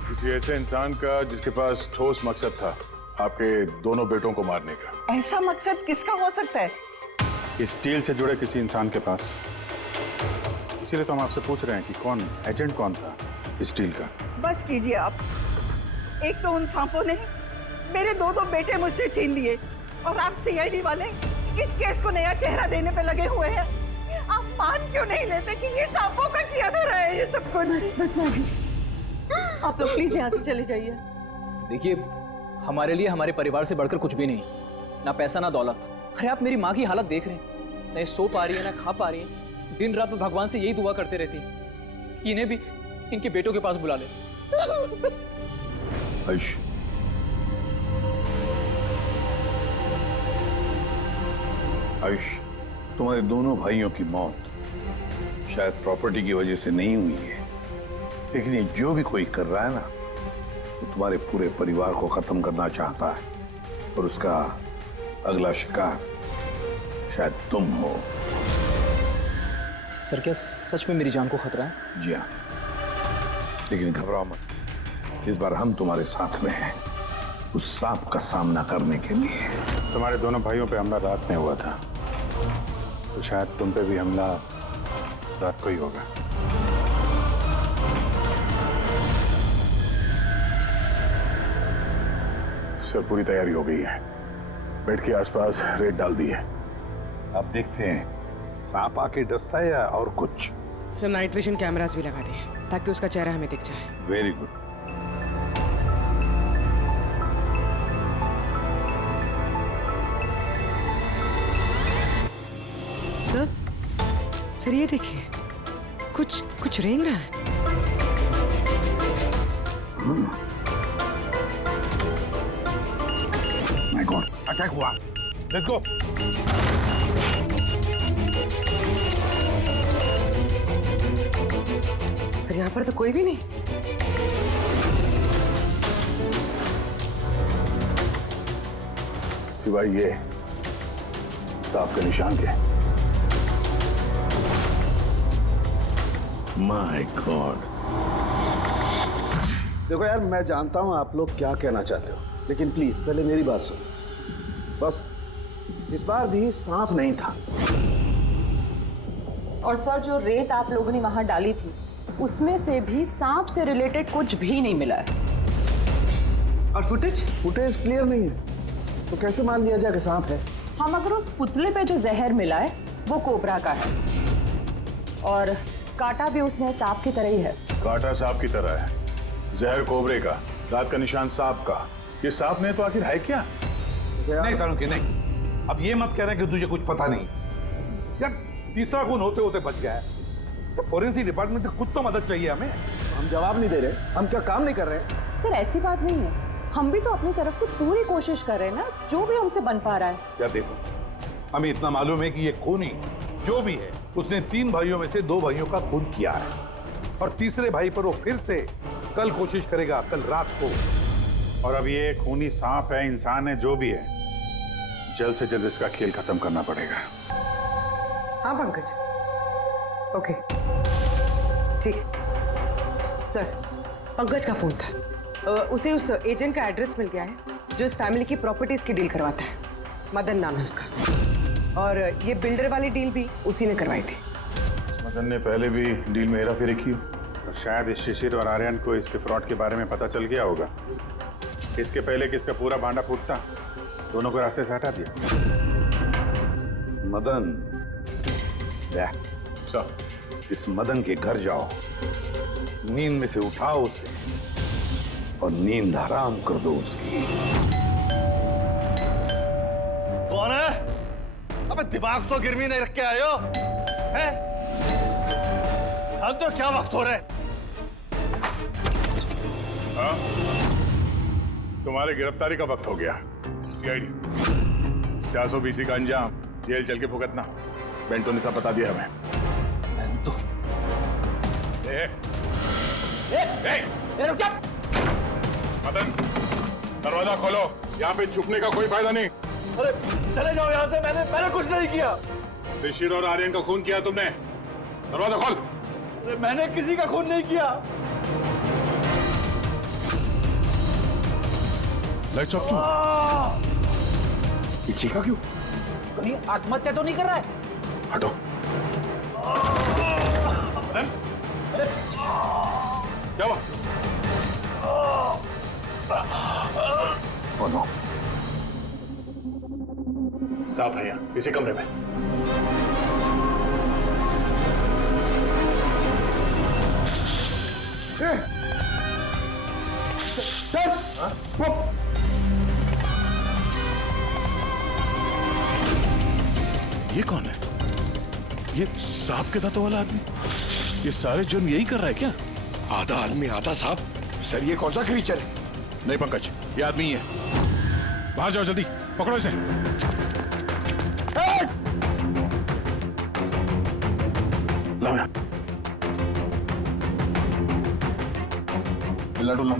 किसी ऐसे इंसान का जिसके पास ठोस मकसद था आपके दोनों बेटों को मारने का। ऐसा मकसद किसका हो सकता है? इस डील से जुड़े किसी इंसान के पास। इसीलिए तो हम आपसे पूछ रहे हैं कि कौन एजेंट कौन था इस डील का। बस कीजिए आप। एक तो उन सांपों ने मेरे दो बेटे मुझसे छीन लिए और आप सीआईडी वाले इस केस को नया चेहरा देने पे लगे हुए हैं। आप मान क्यों नहीं लेते कि ये सांपों का किया धरा है ये सब कुछ? बस माजी जी, आप लोग प्लीज यहाँ से चले जाइए। देखिए, हमारे लिए हमारे परिवार से बढ़कर कुछ भी नहीं, ना पैसा ना दौलत। अरे आप मेरी माँ की हालत देख रहे हैं, ना सो पा रही है ना खा पा रही है, दिन रात में भगवान से यही दुआ करते रहती है कि इन्हें भी इनके बेटों के पास बुला ले। आयुष, आयुष, तुम्हारे दोनों भाइयों की मौत शायद प्रॉपर्टी की वजह से नहीं हुई है, लेकिन ये जो भी कोई कर रहा है ना, वो तुम्हारे पूरे परिवार को खत्म करना चाहता है और उसका अगला शिकार शायद तुम हो। सर, क्या सच में मेरी जान को खतरा है? जी हाँ, लेकिन घबराओ मत, इस बार हम तुम्हारे साथ में हैं उस सांप का सामना करने के लिए। तुम्हारे दोनों भाइयों पे हमला रात में हुआ था, तो शायद तुम पे भी हमला रात को ही होगा। सर, पूरी तैयारी हो गई है, बेड के आसपास रेड डाल दी है। अब देखते हैं सांप आके डसता है या और कुछ। सर, नाइट विजन कैमरास भी लगा दिए ताकि उसका चेहरा हमें दिख जाए। Very good. सर ये देखिए, कुछ रेंग रहा है। माय गॉड, अटैक हुआ। Let's go. सर, यहाँ पर तो कोई भी नहीं। सिवाय ये सांप के निशान के। माय गॉड, देखो यार, मैं जानता हूँ आप लोग क्या कहना चाहते हो, लेकिन प्लीज पहले मेरी बात सुनो। बस इस बार भी सांप नहीं था। और सर, जो रेत आप लोगों ने वहां डाली थी उसमें से भी सांप से रिलेटेड कुछ भी नहीं मिला है। और फुटेज क्लियर नहीं है, तो कैसे मान लिया जाए कि सांप है? हम अगर उस पुतले पे जो जहर मिला है वो कोबरा का है, और कांटा भी उसने सांप की तरह ही है। कांटा सांप की तरह है, जहर कोबरे का, दांत का निशान सांप का। ये सांप ने तो आखिर है क्या? नहीं सालुंकी नहीं, अब ये मत कह रहे कि तुझे कुछ पता नहीं। यार तीसरा खून होते होते बच गया है, तो फॉरेंसिक डिपार्टमेंट से कुछ तो मदद चाहिए हमें। हम जवाब नहीं दे रहे, हम क्या काम नहीं कर रहे? सर ऐसी बात नहीं है, हम भी तो अपनी तरफ से पूरी कोशिश कर रहे हैं ना, जो भी हमसे बन पा रहा है। यार देखो, हमें इतना मालूम है कि ये खूनी जो भी है उसने 3 भाइयों में से 2 भाइयों का खून किया है, और तीसरे भाई पर वो फिर से कल कोशिश करेगा, कल रात को। और अब ये खूनी सांप है, इंसान है, जो भी है, जल्द से जल्द इसका खेल खत्म करना पड़ेगा। हाँ पंकज, ओके ठीक है। सर, पंकज का फोन था, उसे उस एजेंट का एड्रेस मिल गया है जो इस फैमिली की प्रॉपर्टीज की डील करवाता है। मदन नाम है उसका, और ये बिल्डर वाली डील भी उसी ने करवाई थी। मदन ने पहले भी डील में हेराफेरी की, तो शायद इस शिशिर और आर्यन को इसके फ्रॉड के बारे में पता चल गया होगा। इसके पहले कि इसका पूरा भांडा फूटता, दोनों को रास्ते से हटा दिया। मदन, इस मदन के घर जाओ, नींद में से उठाओ उसे और नींद हराम कर दो उसकी। कौन है? अबे दिमाग तो गिरवी नहीं रख के आए हो, हैं? जानते हो क्या वक्त हो रहा है? हाँ? तुम्हारे गिरफ्तारी का वक्त हो गया। सीआईडी 420 का अंजाम, जेल चल के भुगतना। बेंटो ने सब बता दिया हमें। बेंटो? रुक जा! मदन, दरवाजा खोलो, यहाँ पे छुपने का कोई फायदा नहीं। अरे चले जाओ यहाँ से, मैंने कुछ नहीं किया। शिशिर और आर्यन का खून किया तुमने, दरवाजा खोल। अरे मैंने किसी का खून नहीं किया। लाइट्स ऑफ क्यों? ये चीखा क्यों? कहीं आत्महत्या तो नहीं कर रहा है? हटो। क्या हुआ? Oh no. सांप है यहाँ, इसी कमरे में। ये कौन है? ये सांप के दांतों वाला आदमी? ये सारे जुर्म यही कर रहा है क्या? आधा आदमी आधा सांप। सर ये कौन सा क्रीचर है? नहीं पंकज, ये आदमी ही है। बाहर जाओ जल्दी, पकड़ो इसे। लाओ यहाँ। हिलना डुलना,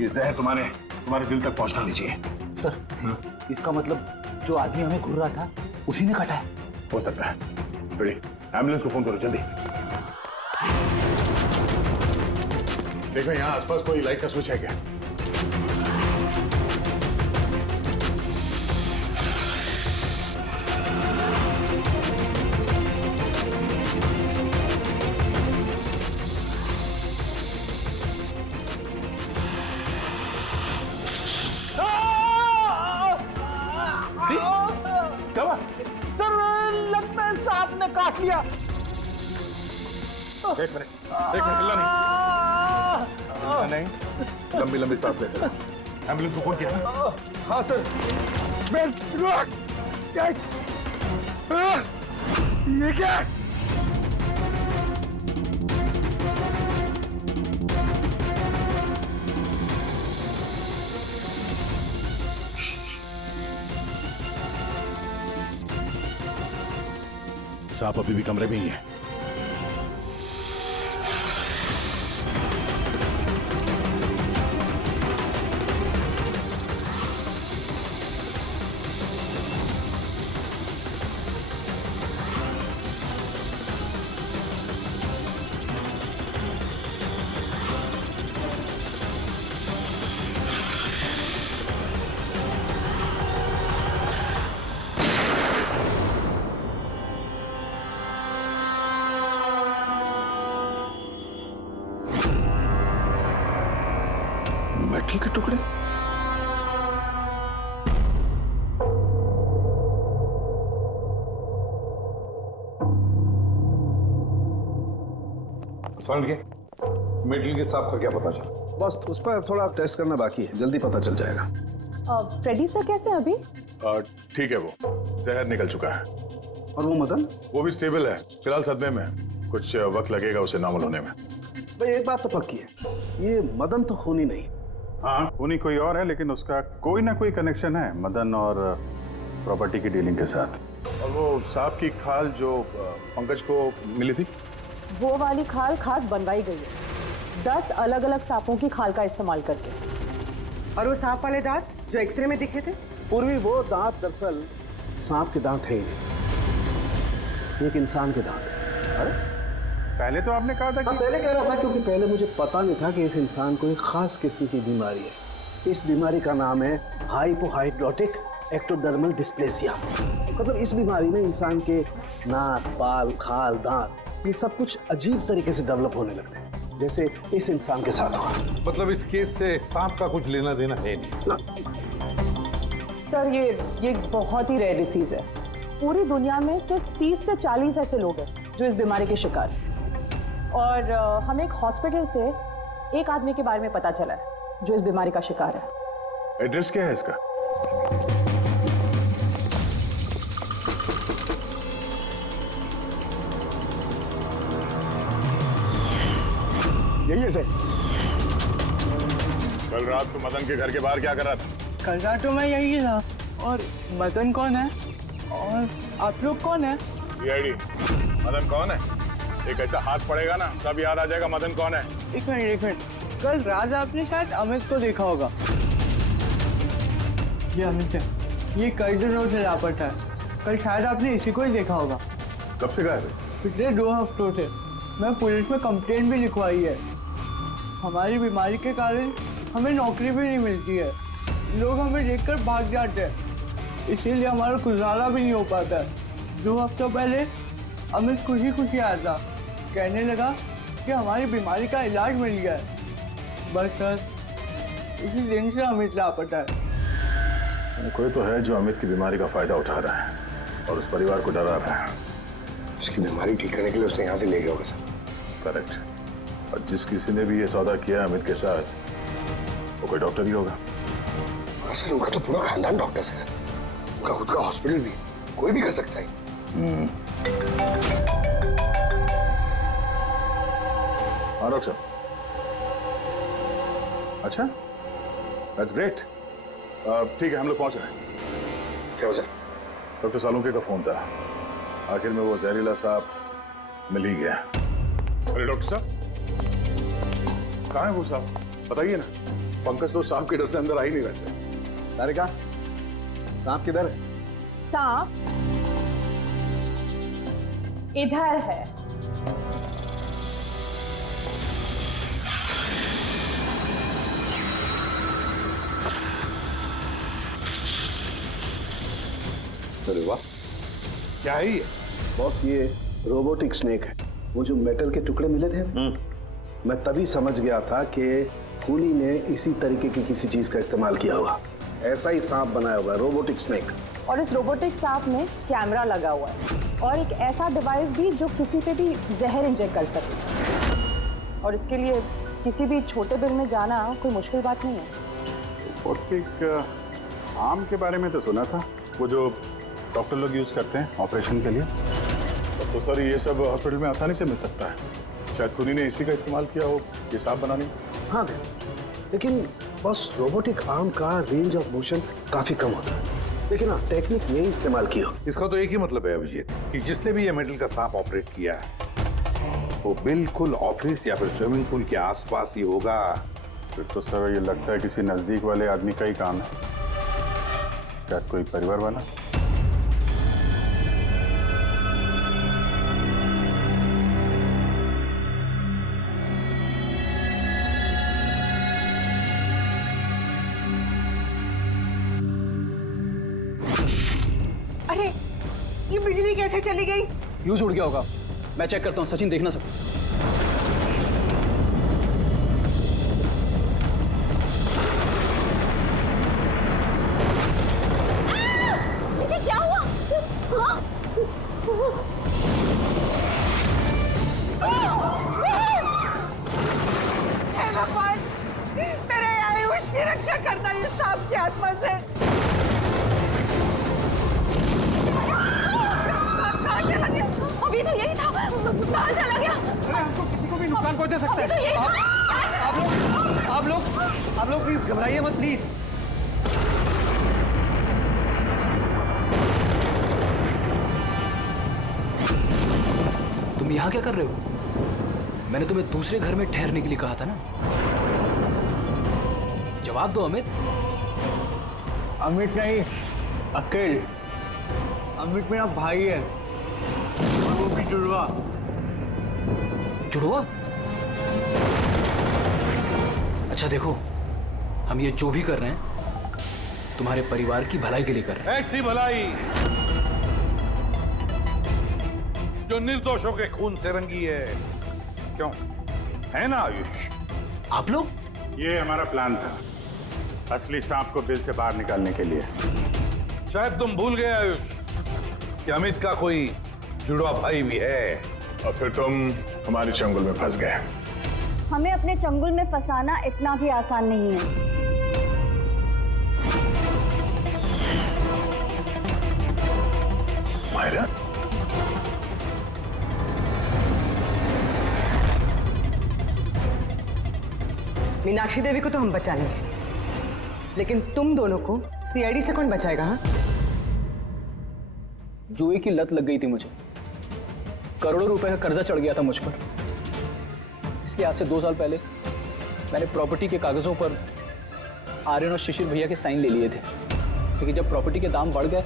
ये जहर तुम्हारे दिल तक पहुंचना नहीं चाहिए। सर, इसका मतलब जो आदमी हमें घूर रहा था उसी ने काटा है? हो सकता है। बड़ी एम्बुलेंस को फोन करो जल्दी। देखो यहाँ आसपास कोई लाइट का स्विच है क्या? सर लगता है सांप ने काट लिया। एक मिनट हिलना नहीं। लंबी लंबी सांस लेते रहो। एम्बुलेंस को फोन किया ना? हाँ सर। ये क्या? सांप अभी भी कमरे में ही है। मेटल के टुकड़े? समझ गए? मेटल के सांप का क्या पता चला? बस उस पर थोड़ा टेस्ट करना बाकी है, जल्दी पता चल जाएगा। फ्रेडी सर कैसे हैं अभी? ठीक है, वो जहर निकल चुका है। और वो मदन? वो भी स्टेबल है, फिलहाल सदमे में है। कुछ वक्त लगेगा उसे नॉर्मल होने में। भाई एक बात तो पक्की है, ये मदन तो खूनी नहीं। हाँ, खूनी कोई और है, लेकिन उसका कोई ना कोई कनेक्शन है मदन और प्रॉपर्टी की डीलिंग के साथ। और वो सांप की खाल जो पंकज को मिली थी, वो वाली खाल खास बनवाई गई है 10 अलग अलग सांपों की खाल का इस्तेमाल करके। और वो सांप वाले दांत जो एक्सरे में दिखे थे? पूर्वी वो दांत दरअसल सांप के दांत है ही नहीं, एक इंसान के दांत है। अरे पहले तो आपने कहा था कि... पहले कह रहा था क्योंकि पहले मुझे पता नहीं था कि इस इंसान को एक खास किस्म की बीमारी है। इस बीमारी का नाम है हाइपोहाइड्रोटिक एक्टोडर्मल डिस्प्लेसिया। मतलब इस बीमारी में इंसान के नाक, बाल, खाल, दांत ये सब कुछ अजीब तरीके से डेवलप होने लगते हैं, जैसे इस इंसान के साथ हुआ। मतलब इस केस से सांप का कुछ लेना देना है नहीं ना। सर ये बहुत ही रेयर डिसीज है। पूरी दुनिया में सिर्फ 30 से 40 ऐसे लोग हैं जो इस बीमारी के शिकार हैं। और हमें एक हॉस्पिटल से एक आदमी के बारे में पता चला है जो इस बीमारी का शिकार है। एड्रेस क्या है इसका? यही है सर। कल रात को मदन के घर के बाहर क्या कर रहा था? कल रात तो मैं यही था। और मदन कौन है? और आप लोग कौन है? सीआईडी। मदन कौन है? एक ऐसा हाथ पड़ेगा ना, सब याद आ जाएगा मदन कौन है। एक मिनट। कल रात आपने शायद अमित को देखा होगा। ये अमित है, ये कई दिनों से लापता है। कल शायद आपने इसी को ही देखा होगा। कब से गायब है? पिछले 2 हफ्तों से। मैं पुलिस में कंप्लेंट भी लिखवाई है। हमारी बीमारी के कारण हमें नौकरी भी नहीं मिलती है। लोग हमें देखकर भाग जाते हैं, इसीलिए हमारा गुजारा भी नहीं हो पाता है। 2 हफ्तों पहले अमित खुशी आया था, कहने लगा कि हमारी बीमारी का इलाज मिल गया है। बस सर, उसी दिन से अमित लापता है। कोई तो है जो अमित की बीमारी का फायदा उठा रहा है और उस परिवार को डरा रहा है। उसकी बीमारी ठीक करने के लिए उसे यहाँ से ले गया होगा सर। करेक्ट। और जिस किसी ने भी ये सौदा किया अमित के साथ, वो कोई डॉक्टर ही होगा। सर उनका तो पूरा खानदान डॉक्टर है, उनका खुद का हॉस्पिटल भी, कोई भी कर सकता है। हाँ डॉक्टर साहब। अच्छा, दैट्स ग्रेट। ठीक है, हम लोग पहुंच रहे हैं। क्या सर? डॉक्टर सालुंके का फोन था, आखिर में वो जहरीला सांप मिल ही गया। अरे डॉक्टर साहब, कहाँ है वो सांप? बताइए ना। पंकज तो सांप के डर से अंदर आ ही नहीं रहे। तारिका, सांप किधर है? सांप इधर है। अरे वाह, क्या है ये? बॉस ये रोबोटिक स्नेक है। वो जो मेटल के टुकड़े मिले थे, मैं तभी समझ गया था कि खूनी ने इसी तरीके की किसी चीज का इस्तेमाल किया होगा। ऐसा ही सांप बनाया होगा, रोबोटिक स्नेक। और इस रोबोटिक सांप में कैमरा लगा हुआ है और एक ऐसा डिवाइस भी जो किसी पे भी जहर इंजेक्ट कर सके। और इसके लिए किसी भी छोटे बिल में जाना कोई मुश्किल बात नहीं है। रोबोटिक आर्म के बारे में तो सुना था, वो जो डॉक्टर लोग यूज करते हैं ऑपरेशन के लिए। तो सर ये सब हॉस्पिटल में आसानी से मिल सकता है। शायद खूनी ने इसी का इस्तेमाल किया हो ये सांप बनाने में। हाँ लेकिन बस रोबोटिक आर्म का रेंज ऑफ मोशन काफी कम होता है, लेकिन हाँ टेक्निक यही इस्तेमाल की हो। इसका तो एक ही मतलब है अभिजीत कि जिसने भी ये मेटल का सांप ऑपरेट किया है वो बिल्कुल ऑफिस या फिर स्विमिंग पूल के आसपास ही होगा। फिर तो सर ये लगता है किसी नजदीक वाले आदमी का ही काम है। क्या कोई परिवार वाला? अरे ये बिजली कैसे चली गई? फ्यूज उड़ गया होगा। मैं चेक करता हूँ, सचिन देखना सब। घबराइए मत प्लीज। तुम यहाँ क्या कर रहे हो? मैंने तुम्हें दूसरे घर में ठहरने के लिए कहा था ना। जवाब दो अमित। अमित नहीं, अकेल। अमित मेरा भाई है और वो भी जुड़वा। जुड़वा? अच्छा देखो, हम ये जो भी कर रहे हैं तुम्हारे परिवार की भलाई के लिए कर रहे हैं। ऐसी भलाई जो निर्दोषों के खून से रंगी है, क्यों है ना आयुष? आप लोग? ये हमारा प्लान था, असली सांप को बिल से बाहर निकालने के लिए। शायद तुम भूल गए आयुष कि अमित का कोई जुड़वा भाई भी है। और फिर तुम हमारे चंगुल में फंस गए। हमें अपने चंगुल में फंसाना इतना भी आसान नहीं है। मायरा, मीनाक्षी देवी को तो हम बचा लेंगे, लेकिन तुम दोनों को सीआईडी से कौन बचाएगा? हाँ? जुए की लत लग गई थी मुझे, करोड़ों रुपए का कर्जा चढ़ गया था मुझ पर। इसके आज से 2 साल पहले मैंने प्रॉपर्टी के कागजों पर आर्यन और शिशिर भैया के साइन ले लिए थे, लेकिन जब प्रॉपर्टी के दाम बढ़ गए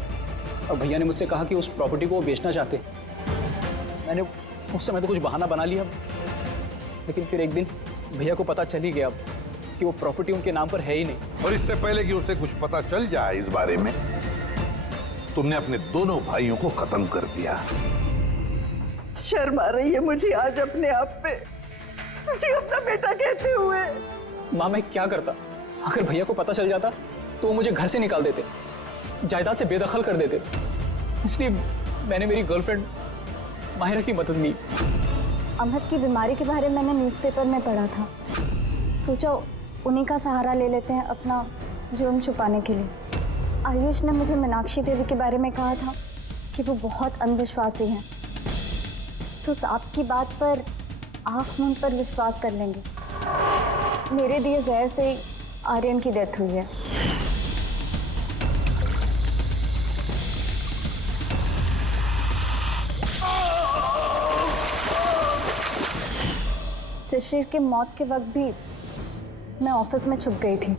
और भैया ने मुझसे कहा कि उस प्रॉपर्टी को वो बेचना चाहते, मैंने उस समय तो कुछ बहाना बना लिया, लेकिन फिर एक दिन भैया को पता चल ही गया कि वो प्रॉपर्टी उनके नाम पर है ही नहीं। और इससे पहले कि उसे कुछ पता चल जाए इस बारे में, तुमने अपने दोनों भाइयों को खत्म कर दिया। शर्म आ रही है मुझे आज अपने आप पे, तुझे अपना बेटा कहते हुए। माँ मैं क्या करता? अगर भैया को पता चल जाता तो वो मुझे घर से निकाल देते, जायदाद से बेदखल कर देते। इसलिए मैंने मेरी गर्लफ्रेंड माहिरा की मदद ली। अमित की बीमारी के बारे में मैंने न्यूज़पेपर में पढ़ा था, सोचा उन्हीं का सहारा ले लेते हैं अपना जुर्म छुपाने के लिए। आयुष ने मुझे मीनाक्षी देवी के बारे में कहा था कि वो बहुत अंधविश्वासी हैं, तो सांप की बात पर आँख मूंद पर विश्वास कर लेंगे। मेरे दिए जहर से आर्यन की डेथ हुई है। शिशिर की मौत के वक्त भी मैं ऑफिस में छुप गई थी।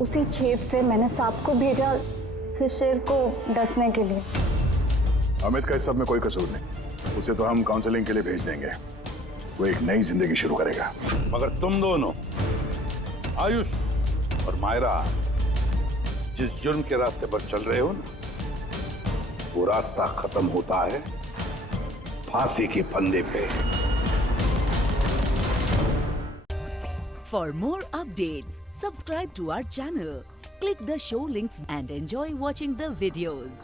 उसी छेद से मैंने सांप को भेजा शिशिर को डसने के लिए। अमित का इस सब में कोई कसूर नहीं, उसे तो हम काउंसलिंग के लिए भेज देंगे, वो एक नई जिंदगी शुरू करेगा। मगर तुम दोनों आयुष और मायरा जिस जुर्म के रास्ते पर चल रहे हो ना, वो रास्ता खत्म होता है फांसी के फंदे पे। For more updates, subscribe to our channel, click the show links and enjoy watching the videos.